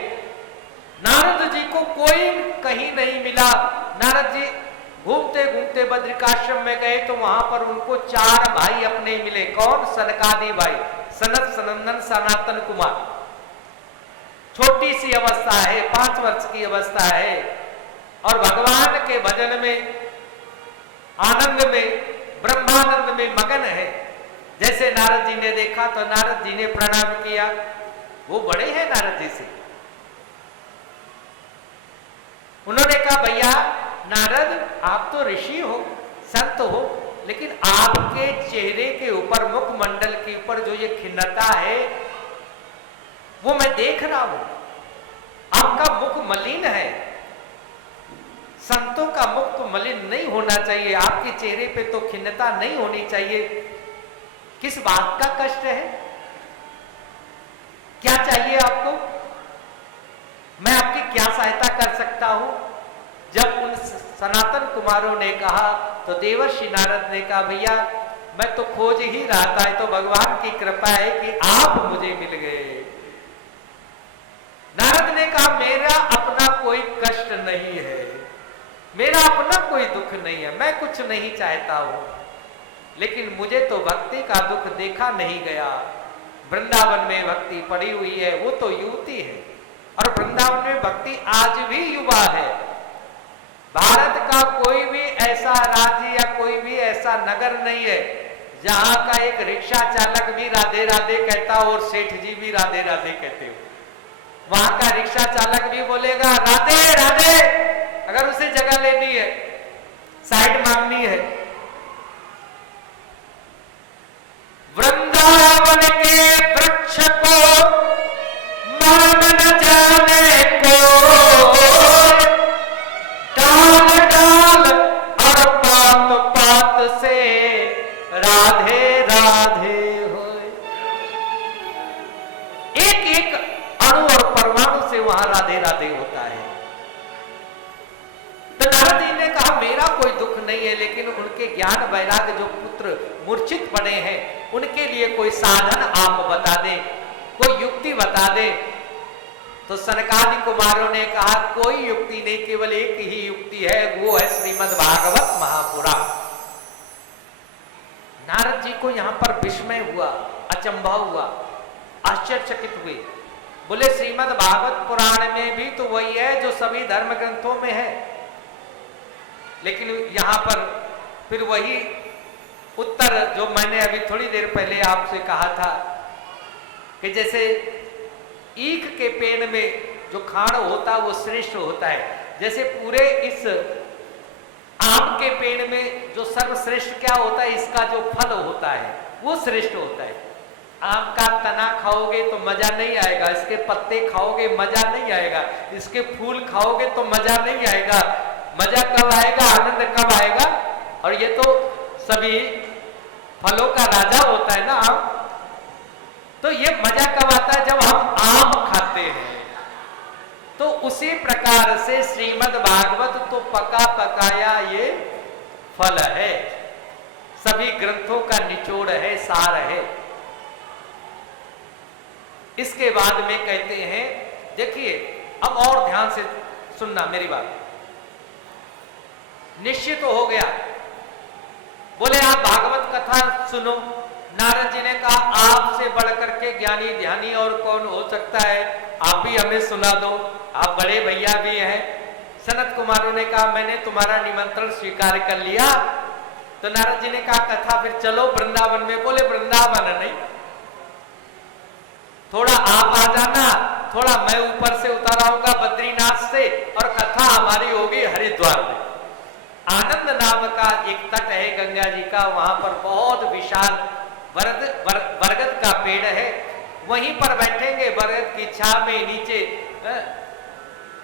नारद जी को कोई कहीं नहीं मिला। नारद जी घूमते घूमते बद्रिकाश्रम में गए तो वहां पर उनको 4 भाई अपने मिले। कौन? सनकादि भाई, सनत, सनंदन, सनातन कुमार। छोटी सी अवस्था है, 5 वर्ष की अवस्था है, और भगवान के भजन में, आनंद में, ब्रह्मानंद में मगन है। जैसे नारद जी ने देखा तो नारद जी ने प्रणाम किया। वो बड़े हैं नारद जी से। उन्होंने कहा भैया नारद आप तो ऋषि हो, संत हो, लेकिन आपके चेहरे के ऊपर, मुखमंडल के ऊपर जो ये खिन्नता है वो मैं देख रहा हूं। आपका मुख मलिन है। संतों का मुख तो मलिन नहीं होना चाहिए, आपके चेहरे पे तो खिन्नता नहीं होनी चाहिए। किस बात का कष्ट है? क्या चाहिए आपको? मैं आपकी क्या सहायता कर सकता हूं? जब उन सनातन कुमारों ने कहा तो देवर्षि नारद ने कहा भैया मैं तो खोज ही रहा था, तो भगवान की कृपा है कि आप मुझे मिल गए। नारद ने कहा मेरा अपना कोई कष्ट नहीं है, मेरा अपना कोई दुख नहीं है, मैं कुछ नहीं चाहता हूं, लेकिन मुझे तो भक्ति का दुख देखा नहीं गया। वृंदावन में भक्ति पड़ी हुई है, वो तो युवती है, और वृंदावन में भक्ति आज भी युवा है। भारत का कोई भी ऐसा राज्य या कोई भी ऐसा नगर नहीं है जहां का एक रिक्शा चालक भी राधे राधे कहता हो और सेठ जी भी राधे राधे कहते हो। वहां का रिक्शा चालक भी बोलेगा राधे राधे, अगर उसे जगह लेनी है, साइड मांगनी है। वृंदावन के वृक्ष को मर्म न जाने को, डाल डाल और पात पात से राधे राधे होए। एक एक अणु और परमाणु से वहां राधे राधे होता है। तो नारद जी ने कहा मेरा कोई दुख नहीं है, लेकिन उनके ज्ञान वैराग्य जो पुत्र मूर्छित पड़े हैं उनके लिए कोई साधन आप बता दें, कोई युक्ति बता दें। तो सनकादि कुमारों ने कहा कोई युक्ति नहीं, केवल एक ही युक्ति है, वो है श्रीमद् भागवत महापुराण। नारद जी को यहां पर विस्मय हुआ, अचंभा हुआ, आश्चर्यचकित हुए। बोले श्रीमद् भागवत पुराण में भी तो वही है जो सभी धर्म ग्रंथों में है, लेकिन यहां पर फिर वही उत्तर जो मैंने अभी थोड़ी देर पहले आपसे कहा था कि जैसे ईख के पेड़ में जो खाड़ होता वो श्रेष्ठ होता है, जैसे पूरे इस आम के पेड़ में जो सर्वश्रेष्ठ क्या होता है, इसका जो फल होता है वो श्रेष्ठ होता है। आम का तना खाओगे तो मजा नहीं आएगा, इसके पत्ते खाओगे मजा नहीं आएगा, इसके फूल खाओगे तो मजा नहीं आएगा। मजा कब आएगा, आनंद कब आएगा? और ये तो सभी फलों का राजा होता है ना आम। तो ये मजा कब आता है, जब हम आम खाते हैं। तो उसी प्रकार से श्रीमद् भागवत तो पका पकाया ये फल है, सभी ग्रंथों का निचोड़ है, सार है। इसके बाद में कहते हैं, देखिए अब और ध्यान से सुनना मेरी बात। निश्चित तो हो गया, बोले आप भागवत कथा सुनो। नारद जी ने कहा आपसे बढ़कर के ज्ञानी ध्यानी और कौन हो सकता है, आप ही हमें सुना दो, आप बड़े भैया भी हैं। सनत कुमारों ने कहा मैंने तुम्हारा निमंत्रण स्वीकार कर लिया। तो नारद जी ने कहा कथा फिर चलो वृंदावन में। बोले वृंदावन नहीं, थोड़ा आप आ जाना, थोड़ा मैं ऊपर से उतर आऊंगा बद्रीनाथ से, और कथा हमारी होगी हरिद्वार में। आनंद नाम का एक तट है गंगा जी का, वहां पर बहुत विशाल बरगद का पेड़ है, वहीं पर बैठेंगे बरगद की छाव में, नीचे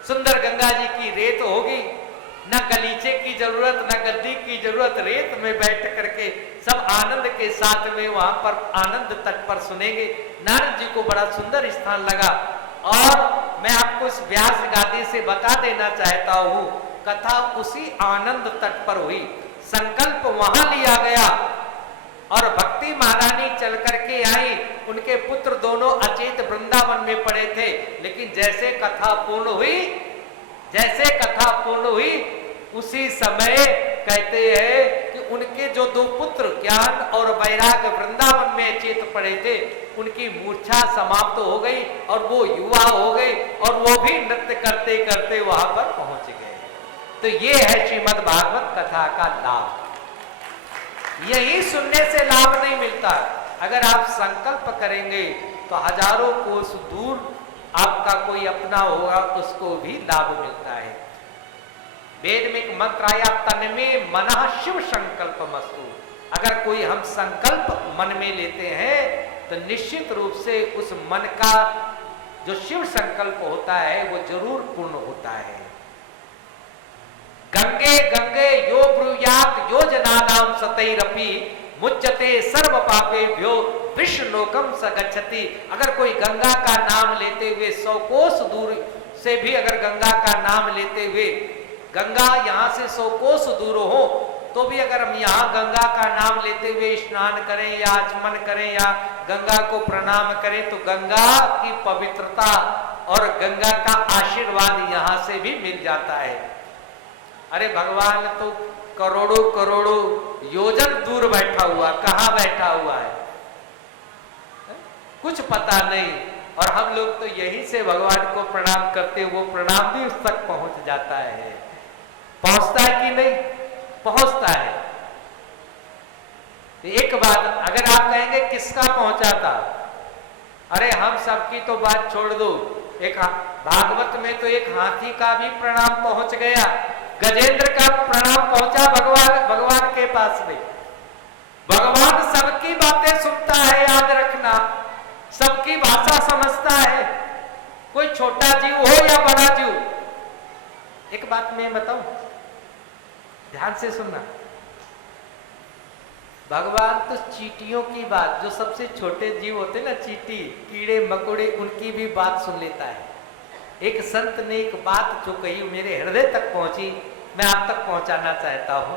सुंदर गंगा जी की रेत होगी, न गलीचे की जरूरत न गद्दी की जरूरत, रेत में बैठ करके सब आनंद के साथ में वहां पर आनंद तट पर सुनेंगे। नारद जी को बड़ा सुंदर स्थान लगा, और मैं आपको इस व्यास गादी से बता देना चाहता हूं, कथा उसी आनंद तट पर हुई, संकल्प वहां लिया गया, और भक्ति महारानी चल करके आई, उनके पुत्र दोनों अचेत वृंदावन में पड़े थे। लेकिन जैसे कथा पूर्ण हुई उसी समय कहते हैं कि उनके जो दो पुत्र ज्ञान और वैराग वृंदावन में अचेत पड़े थे, उनकी मूर्छा समाप्त हो गई और वो युवा हो गए, और वो भी नृत्य करते करते वहां पर पहुंच गए। तो ये है श्रीमद् भागवत कथा का लाभ। यही सुनने से लाभ नहीं मिलता, अगर आप संकल्प करेंगे तो हजारों कोस दूर आपका कोई अपना होगा, उसको भी लाभ मिलता है। वेद में एक मंत्र आया, तन्मे मनः शिव संकल्प मस्तु। अगर कोई हम संकल्प मन में लेते हैं तो निश्चित रूप से उस मन का जो शिव संकल्प होता है वो जरूर पूर्ण होता है। गंगे गंगे यो ब्रूयात यो जनानाम सतैरपि मुच्यते सर्व पापेभ्यो विष्णुलोकम स गच्छति। अगर कोई गंगा का नाम लेते हुए 100 कोस दूर से भी अगर गंगा का नाम लेते हुए, गंगा यहाँ से 100 कोस दूर हो तो भी अगर हम यहाँ गंगा का नाम लेते हुए स्नान करें या आचमन करें या गंगा को प्रणाम करें, तो गंगा की पवित्रता और गंगा का आशीर्वाद यहाँ से भी मिल जाता है। अरे भगवान तो करोड़ों करोड़ों योजन दूर बैठा हुआ, कहाँ बैठा हुआ है कुछ पता नहीं, और हम लोग तो यहीं से भगवान को प्रणाम करते, वो प्रणाम भी उस तक पहुंच जाता है। पहुंचता है कि नहीं? पहुंचता है। एक बात अगर आप कहेंगे किसका पहुंचा था, अरे हम सबकी तो बात छोड़ दो, एक भागवत में तो एक हाथी का भी प्रणाम पहुंच गया, गजेंद्र का प्रणाम पहुंचा भगवान के पास में। भगवान सबकी बातें सुनता है, याद रखना, सबकी भाषा समझता है, कोई छोटा जीव हो या बड़ा जीव। एक बात मैं बताऊं, ध्यान से सुनना, भगवान तो चींटियों की बात, जो सबसे छोटे जीव होते ना, चींटी कीड़े मकोड़े, उनकी भी बात सुन लेता है। एक संत ने एक बात जो कही मेरे हृदय तक पहुंची, मैं आप तक पहुंचाना चाहता हूं।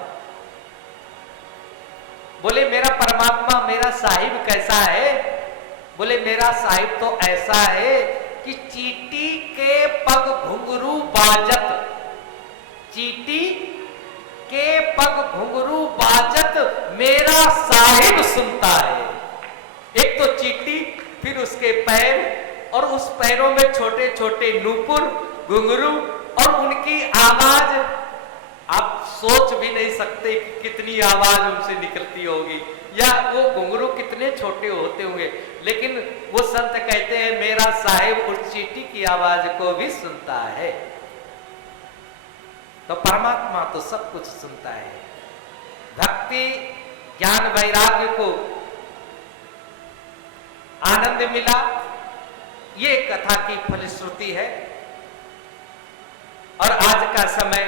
बोले मेरा परमात्मा, मेरा साहिब कैसा है? बोले मेरा साहिब तो ऐसा है कि चींटी के पग घुंघरू बाजत, चींटी के पग घुंघरू बाजत मेरा साहिब सुनता है। एक तो चींटी, फिर उसके पैर और उस पैरों में छोटे छोटे नूपुर, घुंघरू और उनकी आवाज आप सोच भी नहीं सकते कि कितनी आवाज उनसे निकलती होगी या वो घुंघरू कितने छोटे होते होंगे। लेकिन वो संत कहते हैं मेरा साहिब उस चींटी की आवाज को भी सुनता है। तो परमात्मा तो सब कुछ सुनता है। भक्ति ज्ञान वैराग्य को आनंद मिला, ये कथा की फलश्रुति है। और आज का समय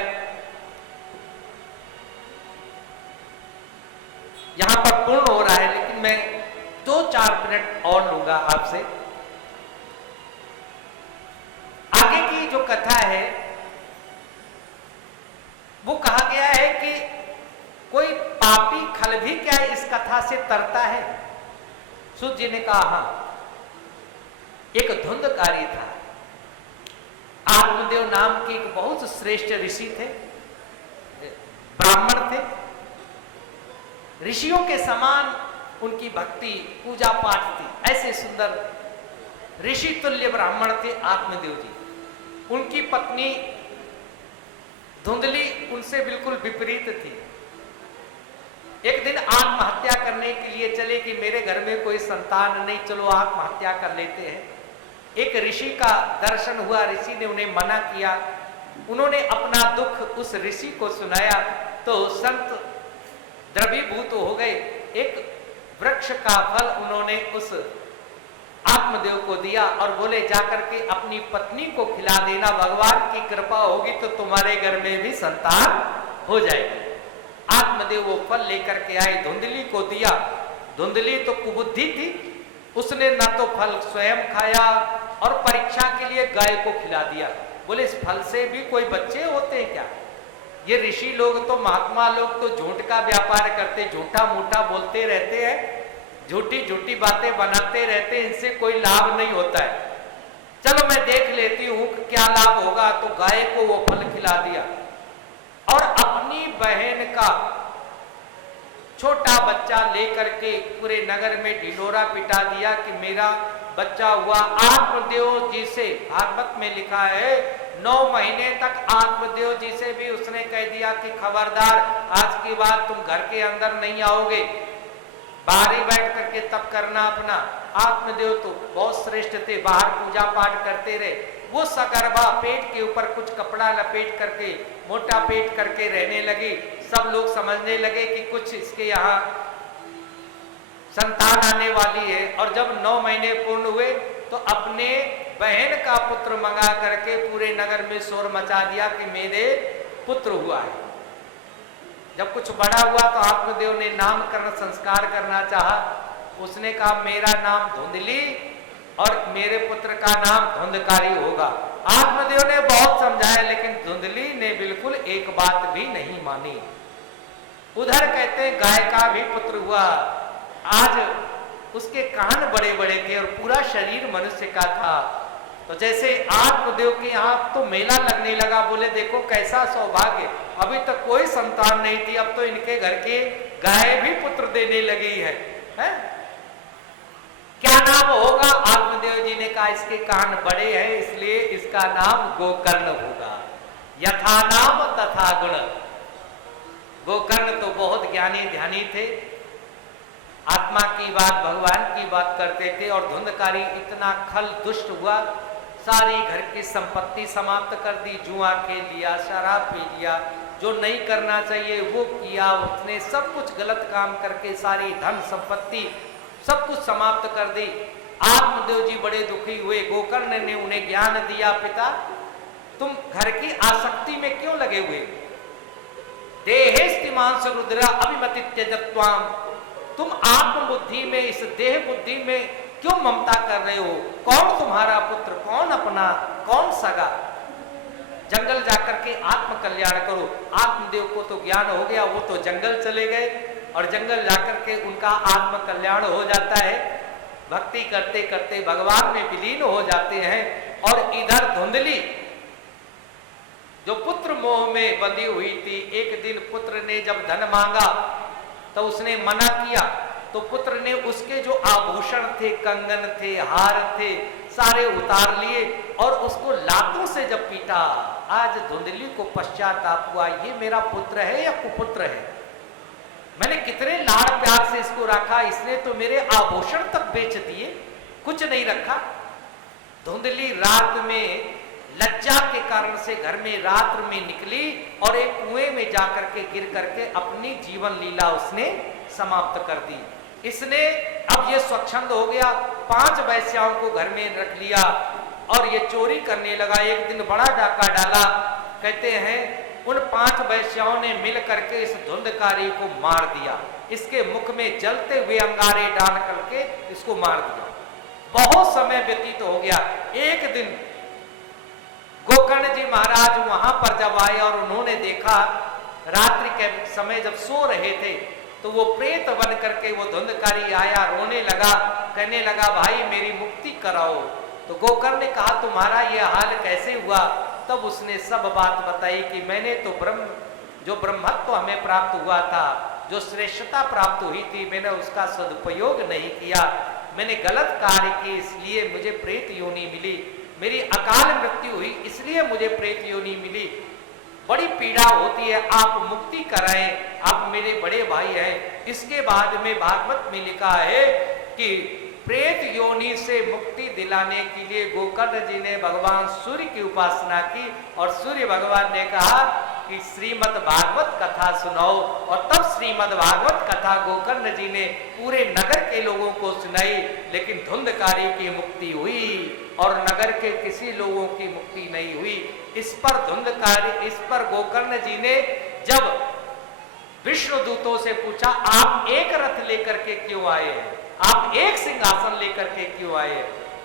यहां पर पूर्ण हो रहा है, लेकिन मैं 2-4 मिनट और लूंगा आपसे। आगे की जो कथा है वो कहा गया है कि कोई पापी खल भी क्या इस कथा से तरता है। सूत जी ने कहा हाँ, एक धुंधकारी था, आत्मदेव नाम के एक बहुत श्रेष्ठ ऋषि थे, ब्राह्मण थे। ऋषियों के समान उनकी भक्ति पूजा पाठ थी। ऐसे सुंदर ऋषि तुल्य ब्राह्मण थे आत्मदेव जी। उनकी पत्नी धुंधली उनसे बिल्कुल विपरीत थी। एक दिन आत्महत्या करने के लिए चले कि मेरे घर में कोई संतान नहीं, चलो आत्महत्या कर लेते हैं। एक ऋषि का दर्शन हुआ, ऋषि ने उन्हें मना किया। उन्होंने अपना दुख उस ऋषि को सुनाया तो संत द्रवीभूत हो गए। एक वृक्ष का फल उन्होंने उस आत्मदेव को दिया और बोले जाकर के अपनी पत्नी को खिला देना, भगवान की कृपा होगी तो तुम्हारे घर में भी संतान हो जाएगी। आत्मदेव वो फल लेकर के आए, धुंधली को दिया। धुंधली तो कुबुद्धि थी, उसने न तो फल स्वयं खाया और परीक्षा के लिए गाय को खिला दिया। बोले इस फल से भी कोई बच्चे होते हैं क्या? ये ऋषि लोग तो, महात्मा लोग तो झूठ का व्यापार करते, झूठा मूठा बोलते रहते हैं, झूठी झूठी बातें बनाते रहते हैं, इनसे कोई लाभ नहीं होता है। चलो मैं देख लेती हूं क्या लाभ होगा। तो गाय को वो फल खिला दिया और अपनी बहन का छोटा बच्चा लेकर के पूरे नगर में ढिंढोरा पिटा दिया कि मेरा बच्चा हुआ। आत्मदेव जी से, भागवत में लिखा है, 9 महीने तक आत्मदेव जी से भी उसने कह दिया कि खबरदार, आज के बाद तुम घर के अंदर नहीं आओगे, बाहर ही बैठ करके तप करना अपना। आत्मदेव तो बहुत श्रेष्ठ थे, बाहर पूजा पाठ करते रहे। वो सगर्भा पेट के ऊपर कुछ कपड़ा लपेट करके, मोटा पेट करके रहने लगी। सब लोग समझने लगे कि कुछ इसके यहाँ संतान आने वाली है। और जब 9 महीने पूर्ण हुए तो अपने बहन का पुत्र मंगा करके पूरे नगर में शोर मचा दिया कि मेरे पुत्र हुआ है। जब कुछ बड़ा हुआ तो आत्मदेव ने नामकरण संस्कार करना चाहा। उसने कहा मेरा नाम धुंधली और मेरे पुत्र का नाम धुंधकारी होगा। आत्मदेव ने बहुत समझाया, लेकिन धुंधली ने बिल्कुल एक बात भी नहीं मानी। उधर कहते गाय का भी पुत्र हुआ। आज उसके कान बड़े बड़े थे और पूरा शरीर मनुष्य का था। तो जैसे आत्मदेव के यहाँ तो मेला लगने लगा, बोले देखो कैसा सौभाग्य, अभी तक कोई संतान नहीं थी, अब तो इनके घर के गाय भी पुत्र देने लगी है? क्या नाम होगा? आत्मदेव जी ने कहा इसके कान बड़े हैं इसलिए इसका नाम गोकर्ण होगा। यथा नाम तथा गुण। गोकर्ण तो बहुत ज्ञानी ध्यानी थे, आत्मा की बात भगवान की बात करते थे। और धुंधकारी इतना खल दुष्ट हुआ, सारी घर की संपत्ति समाप्त कर दी, जुआ खेल लिया, शराब पी लिया, जो नहीं करना चाहिए वो किया। उसने सब कुछ गलत काम करके सारी धन संपत्ति सब कुछ समाप्त कर दी। आत्मदेव जी बड़े दुखी हुए। गोकर्ण ने उन्हें ज्ञान दिया, पिता तुम घर की आसक्ति में क्यों लगे हुए? देहेस्तिमांस रुद्रा अभिमति त्यजत्वाम। तुम आत्म बुद्धि में, इस देह बुद्धि में क्यों ममता कर रहे हो? कौन तुम्हारा पुत्र, कौन अपना, कौन सगा? जंगल जाकर के आत्म कल्याण करो। आत्मदेव को तो ज्ञान हो गया, वो तो जंगल चले गए और जंगल जाकर के उनका आत्म कल्याण हो जाता है। भक्ति करते करते भगवान में विलीन हो जाते हैं। और इधर धुंधली जो पुत्र मोह में बंधी हुई थी, एक दिन पुत्र ने जब धन मांगा तो उसने मना किया, तो पुत्र ने उसके जो आभूषण थे, कंगन थे, हार थे, सारे उतार लिए और उसको लातों से जब पीटा। आज धुंधली को पश्चाताप हुआ, ये मेरा पुत्र है या कुपुत्र है, मैंने कितने लाड़ प्यार से इसको रखा, इसने तो मेरे आभूषण तक बेच दिए, कुछ नहीं रखा। धुंधली रात में लज्जा के कारण से घर में रात्र में निकली और एक कुएं में जाकर के गिर करके अपनी जीवन लीला उसने समाप्त कर दी। इसने अब ये स्वच्छंद हो गया, 5 वेश्याओं को घर में रख लिया और ये चोरी करने लगा। एक दिन बड़ा डाका डाला, कहते हैं उन 5 वेश्याओं ने मिल करके इस धुंधकारी को मार दिया, इसके मुख में जलते हुए अंगारे डाल करके इसको मार दिया। बहुत समय व्यतीत हो गया। एक दिन गोकर्ण जी महाराज वहां पर जब आए और उन्होंने देखा रात्रि के समय जब सो रहे थे तो वो प्रेत बन करके वो धुंधकारी आया, रोने लगा, कहने लगा भाई मेरी मुक्ति कराओ। तो गोकर्ण ने कहा तुम्हारा ये हाल कैसे हुआ? तब उसने सब बात बताई कि मैंने तो जो ब्रह्मत्व हमें प्राप्त हुआ था, जो श्रेष्ठता प्राप्त हुई थी, मैंने उसका सदुपयोग नहीं किया, मैंने गलत कार्य किए इसलिए मुझे प्रेत योनि मिली, मेरी अकाल मृत्यु हुई इसलिए मुझे प्रेत योनि मिली, बड़ी पीड़ा होती है, आप मुक्ति कराएं, आप मेरे बड़े भाई हैं। इसके बाद में भागवत में लिखा है कि प्रेत योनि से मुक्ति दिलाने के लिए गोकर्ण जी ने भगवान सूर्य की उपासना की और सूर्य भगवान ने कहा कि श्रीमद् भागवत कथा सुनाओ, और तब श्रीमद् भागवत कथा गोकर्ण जी ने पूरे नगर के लोगों को सुनाई। लेकिन धुंधकारी की मुक्ति हुई और नगर के किसी लोगों की मुक्ति नहीं हुई। इस पर गोकर्ण जी ने जब विष्णु दूतों से पूछा आप एक रथ लेकर के क्यों आए हैं, आप एक सिंहासन लेकर के क्यों आए,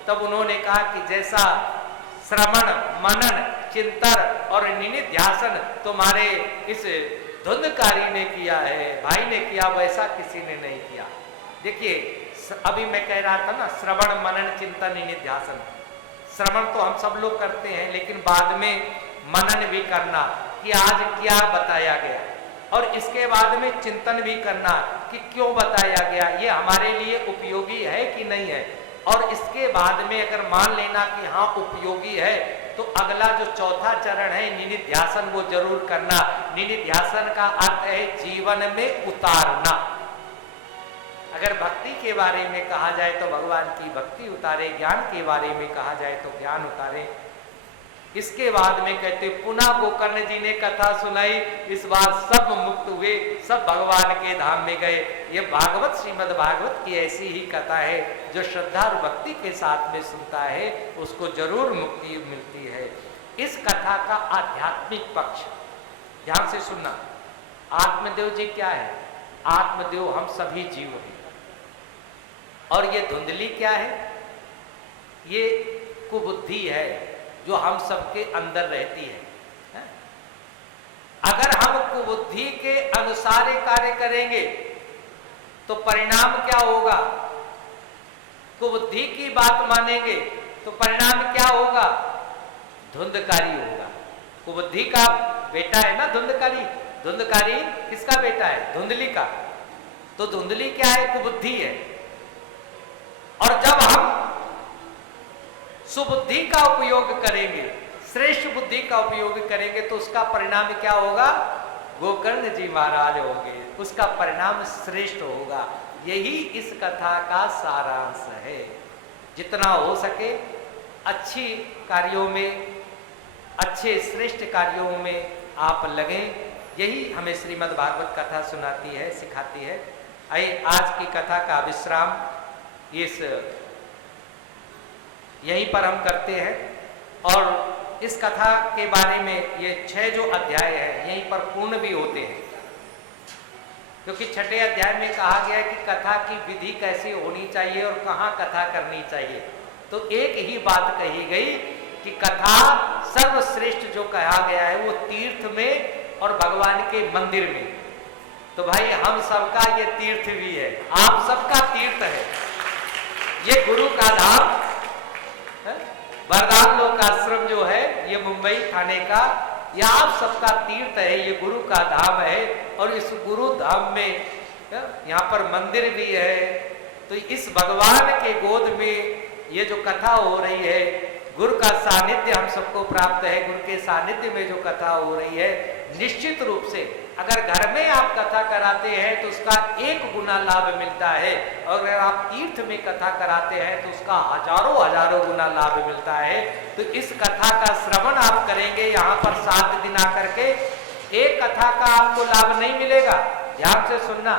तब उन्होंने कहा कि जैसा श्रवण मनन चिंतन और निनिध्यासन तुम्हारे इस धुंधकारी ने किया है, भाई ने किया, वैसा किसी ने नहीं किया। देखिए अभी मैं कह रहा था ना, श्रवण मनन चिंतन निनिध्यासन, श्रवण तो हम सब लोग करते हैं, लेकिन बाद में मनन भी करना कि आज क्या बताया गया, और इसके बाद में चिंतन भी करना कि क्यों बताया गया, ये हमारे लिए उपयोगी है कि नहीं है। और इसके बाद में अगर मान लेना कि हाँ उपयोगी है, तो अगला जो चौथा चरण है निनिध्यासन, वो जरूर करना। निनिध्यासन का अर्थ है जीवन में उतारना। अगर भक्ति के बारे में कहा जाए तो भगवान की भक्ति उतारे, ज्ञान के बारे में कहा जाए तो ज्ञान उतारे। इसके बाद में कहते पुनः गोकर्ण जी ने कथा सुनाई, इस बार सब मुक्त हुए, सब भगवान के धाम में गए। ये भागवत श्रीमद् भागवत की ऐसी ही कथा है, जो श्रद्धा और भक्ति के साथ में सुनता है उसको जरूर मुक्ति मिलती है। इस कथा का आध्यात्मिक पक्ष ध्यान से सुनना। आत्मदेव जी क्या है? आत्मदेव हम सभी जीव हैं। और ये धुंधली क्या है? ये कुबुद्धि है जो हम सबके अंदर रहती है। अगर हम कुबुद्धि के अनुसार कार्य करेंगे तो परिणाम क्या होगा? कुबुद्धि की बात मानेंगे तो परिणाम क्या होगा? धुंधकारी होगा। कुबुद्धि का बेटा है ना धुंधकारी। धुंधकारी किसका बेटा है? धुंधली का। तो धुंधली क्या है? कुबुद्धि है। और जब हम सुबुद्धि का उपयोग करेंगे, श्रेष्ठ बुद्धि का उपयोग करेंगे, तो उसका परिणाम क्या होगा? गोकर्ण जी महाराज होंगे, उसका परिणाम श्रेष्ठ होगा। यही इस कथा का सारांश है। जितना हो सके अच्छी कार्यों में, अच्छे श्रेष्ठ कार्यों में आप लगें। यही हमें श्रीमद् भागवत कथा सुनाती है, सिखाती है। आइए आज की कथा का विश्राम यहीं पर हम करते हैं। और इस कथा के बारे में ये 6 जो अध्याय है यहीं पर पूर्ण भी होते हैं, क्योंकि 6ठे अध्याय में कहा गया है कि कथा की विधि कैसी होनी चाहिए और कहाँ कथा करनी चाहिए। तो एक ही बात कही गई कि कथा सर्वश्रेष्ठ जो कहा गया है वो तीर्थ में और भगवान के मंदिर में। तो भाई हम सबका ये तीर्थ भी है, आप सबका तीर्थ है। ये गुरु का धाम वरदान लोक आश्रम जो है, ये मुंबई थाने का यह आप सबका तीर्थ है, ये गुरु का धाम है। और इस गुरु धाम में यहाँ पर मंदिर भी है। तो इस भगवान के गोद में ये जो कथा हो रही है, गुरु का सानिध्य हम सबको प्राप्त है। गुरु के सानिध्य में जो कथा हो रही है, निश्चित रूप से अगर घर में आप कथा कराते हैं तो उसका 1 गुना लाभ मिलता है, और अगर आप तीर्थ में कथा कराते हैं तो उसका हजारों गुना लाभ मिलता है। तो इस कथा का श्रवण आप करेंगे यहाँ पर 7 दिन आकर के, एक कथा का आपको लाभ नहीं मिलेगा। ध्यान से सुनना,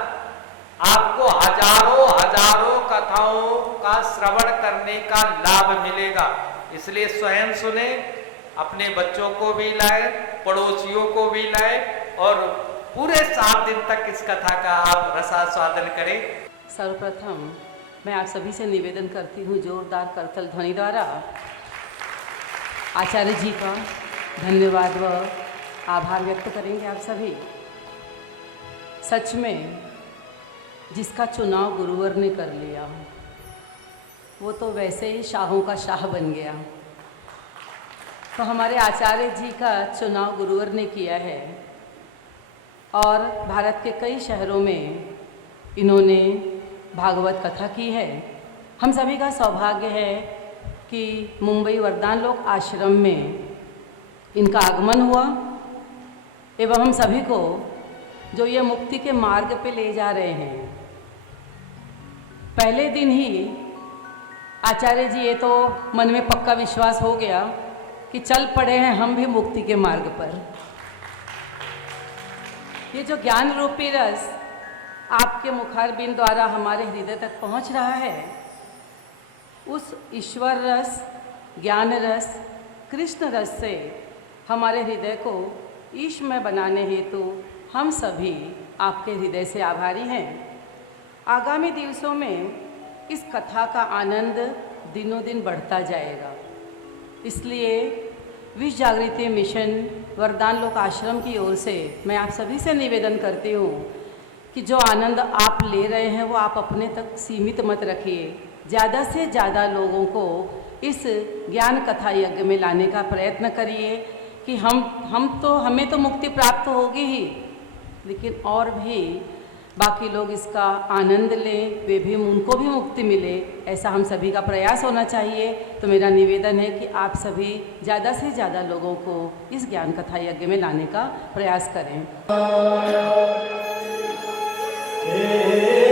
आपको हजारों कथाओं का श्रवण करने का लाभ मिलेगा। इसलिए स्वयं सुने, अपने बच्चों को भी लाए, पड़ोसियों को भी लाए, और पूरे 7 दिन तक इस कथा का आप रसास्वादन करें। सर्वप्रथम मैं आप सभी से निवेदन करती हूँ जोरदार करतल ध्वनि द्वारा आचार्य जी का धन्यवाद व आभार व्यक्त करेंगे आप सभी। सच में जिसका चुनाव गुरुवर ने कर लिया वो तो वैसे ही शाहों का शाह बन गया। तो हमारे आचार्य जी का चुनाव गुरुवर ने किया है, और भारत के कई शहरों में इन्होंने भागवत कथा की है। हम सभी का सौभाग्य है कि मुंबई वरदान लोक आश्रम में इनका आगमन हुआ, एवं हम सभी को जो ये मुक्ति के मार्ग पे ले जा रहे हैं। पहले दिन ही आचार्य जी ये तो मन में पक्का विश्वास हो गया कि चल पड़े हैं हम भी मुक्ति के मार्ग पर। ये जो ज्ञान रूपी रस आपके मुखारबिंद द्वारा हमारे हृदय तक पहुंच रहा है, उस ईश्वर रस, ज्ञान रस, कृष्ण रस से हमारे हृदय को ईशमय बनाने हेतु हम सभी आपके हृदय से आभारी हैं। आगामी दिवसों में इस कथा का आनंद दिनों दिन बढ़ता जाएगा। इसलिए विश्व जागृति मिशन वरदान लोक आश्रम की ओर से मैं आप सभी से निवेदन करती हूँ कि जो आनंद आप ले रहे हैं वो आप अपने तक सीमित मत रखिए। ज़्यादा से ज़्यादा लोगों को इस ज्ञान कथा यज्ञ में लाने का प्रयत्न करिए कि हमें तो मुक्ति प्राप्त होगी ही, लेकिन और भी बाकी लोग इसका आनंद लें, उनको भी मुक्ति मिले, ऐसा हम सभी का प्रयास होना चाहिए। तो मेरा निवेदन है कि आप सभी ज़्यादा से ज़्यादा लोगों को इस ज्ञान कथा यज्ञ में लाने का प्रयास करें। Hare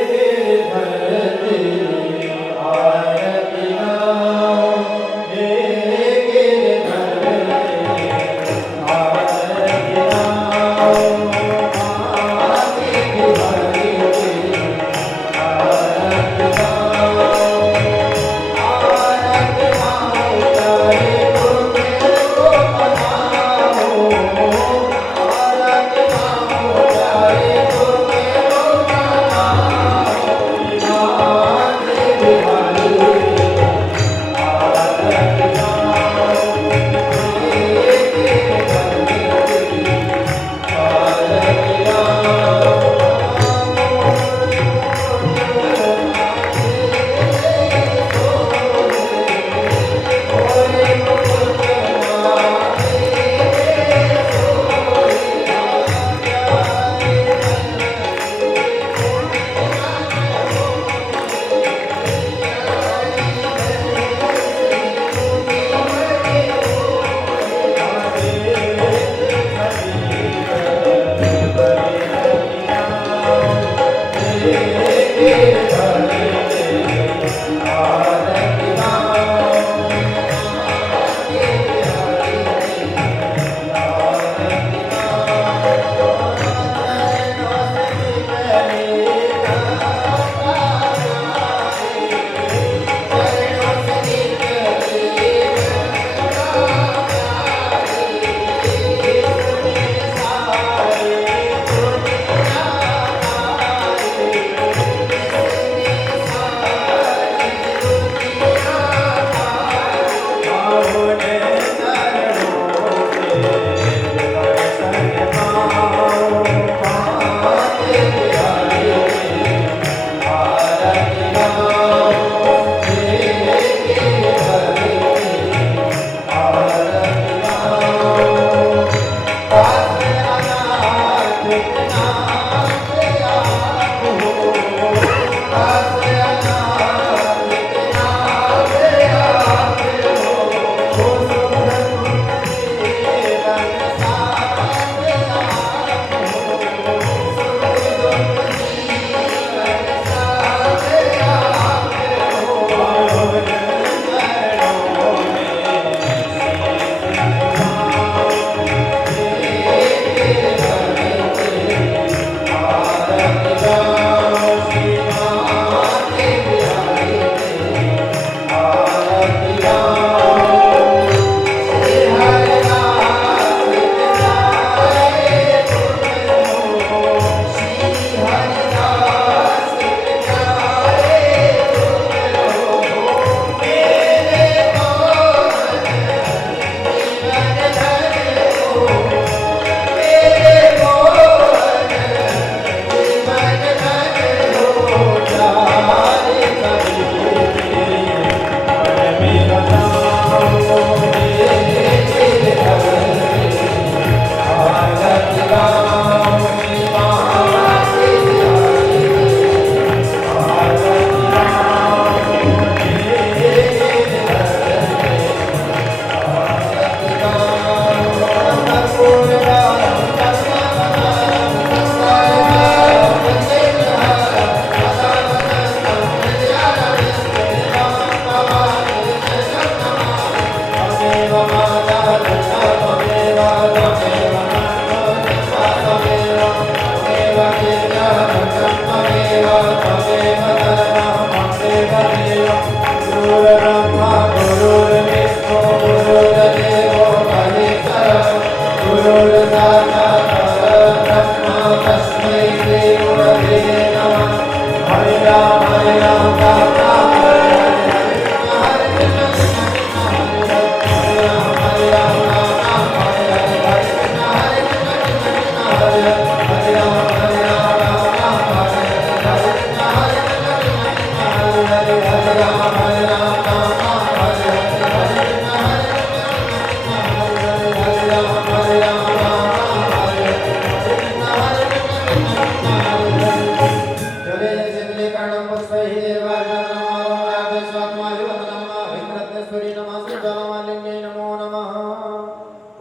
परमेश्वरी नमः सुजलमालिन्यै नमो नमः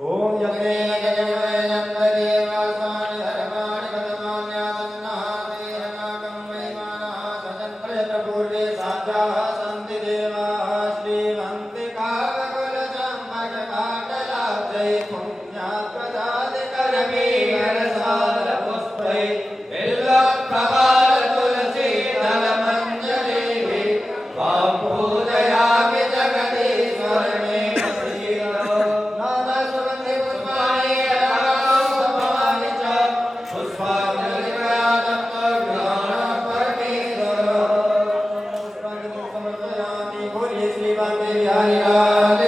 ओम यज्ञेन जगन्मयनन्ददेवासानि धर्माणि कथमान्यादन्नादेहनाकं महिमानः स्वतन्त्रयत्र पूर्वे साध्याः सन्ति देवाः श्रीमन्तिकाकुलचम्पकपाटलाब्जै पुण्यात्पदादिकरवीरसारपुष्पै बिल्वप्रभालतुलसीदलमञ्जरीः त्वां पूजयामि जगदीश्वरमे नादसुगन्धिपुष्पाणि यथासुभवानि च पुष्पाञ्जलिर्मया दत्तग्रहणः परमेश्वर पुष्पाञ्जलिं समर्पयामि बोलिए श्री वामे बिहारी लाल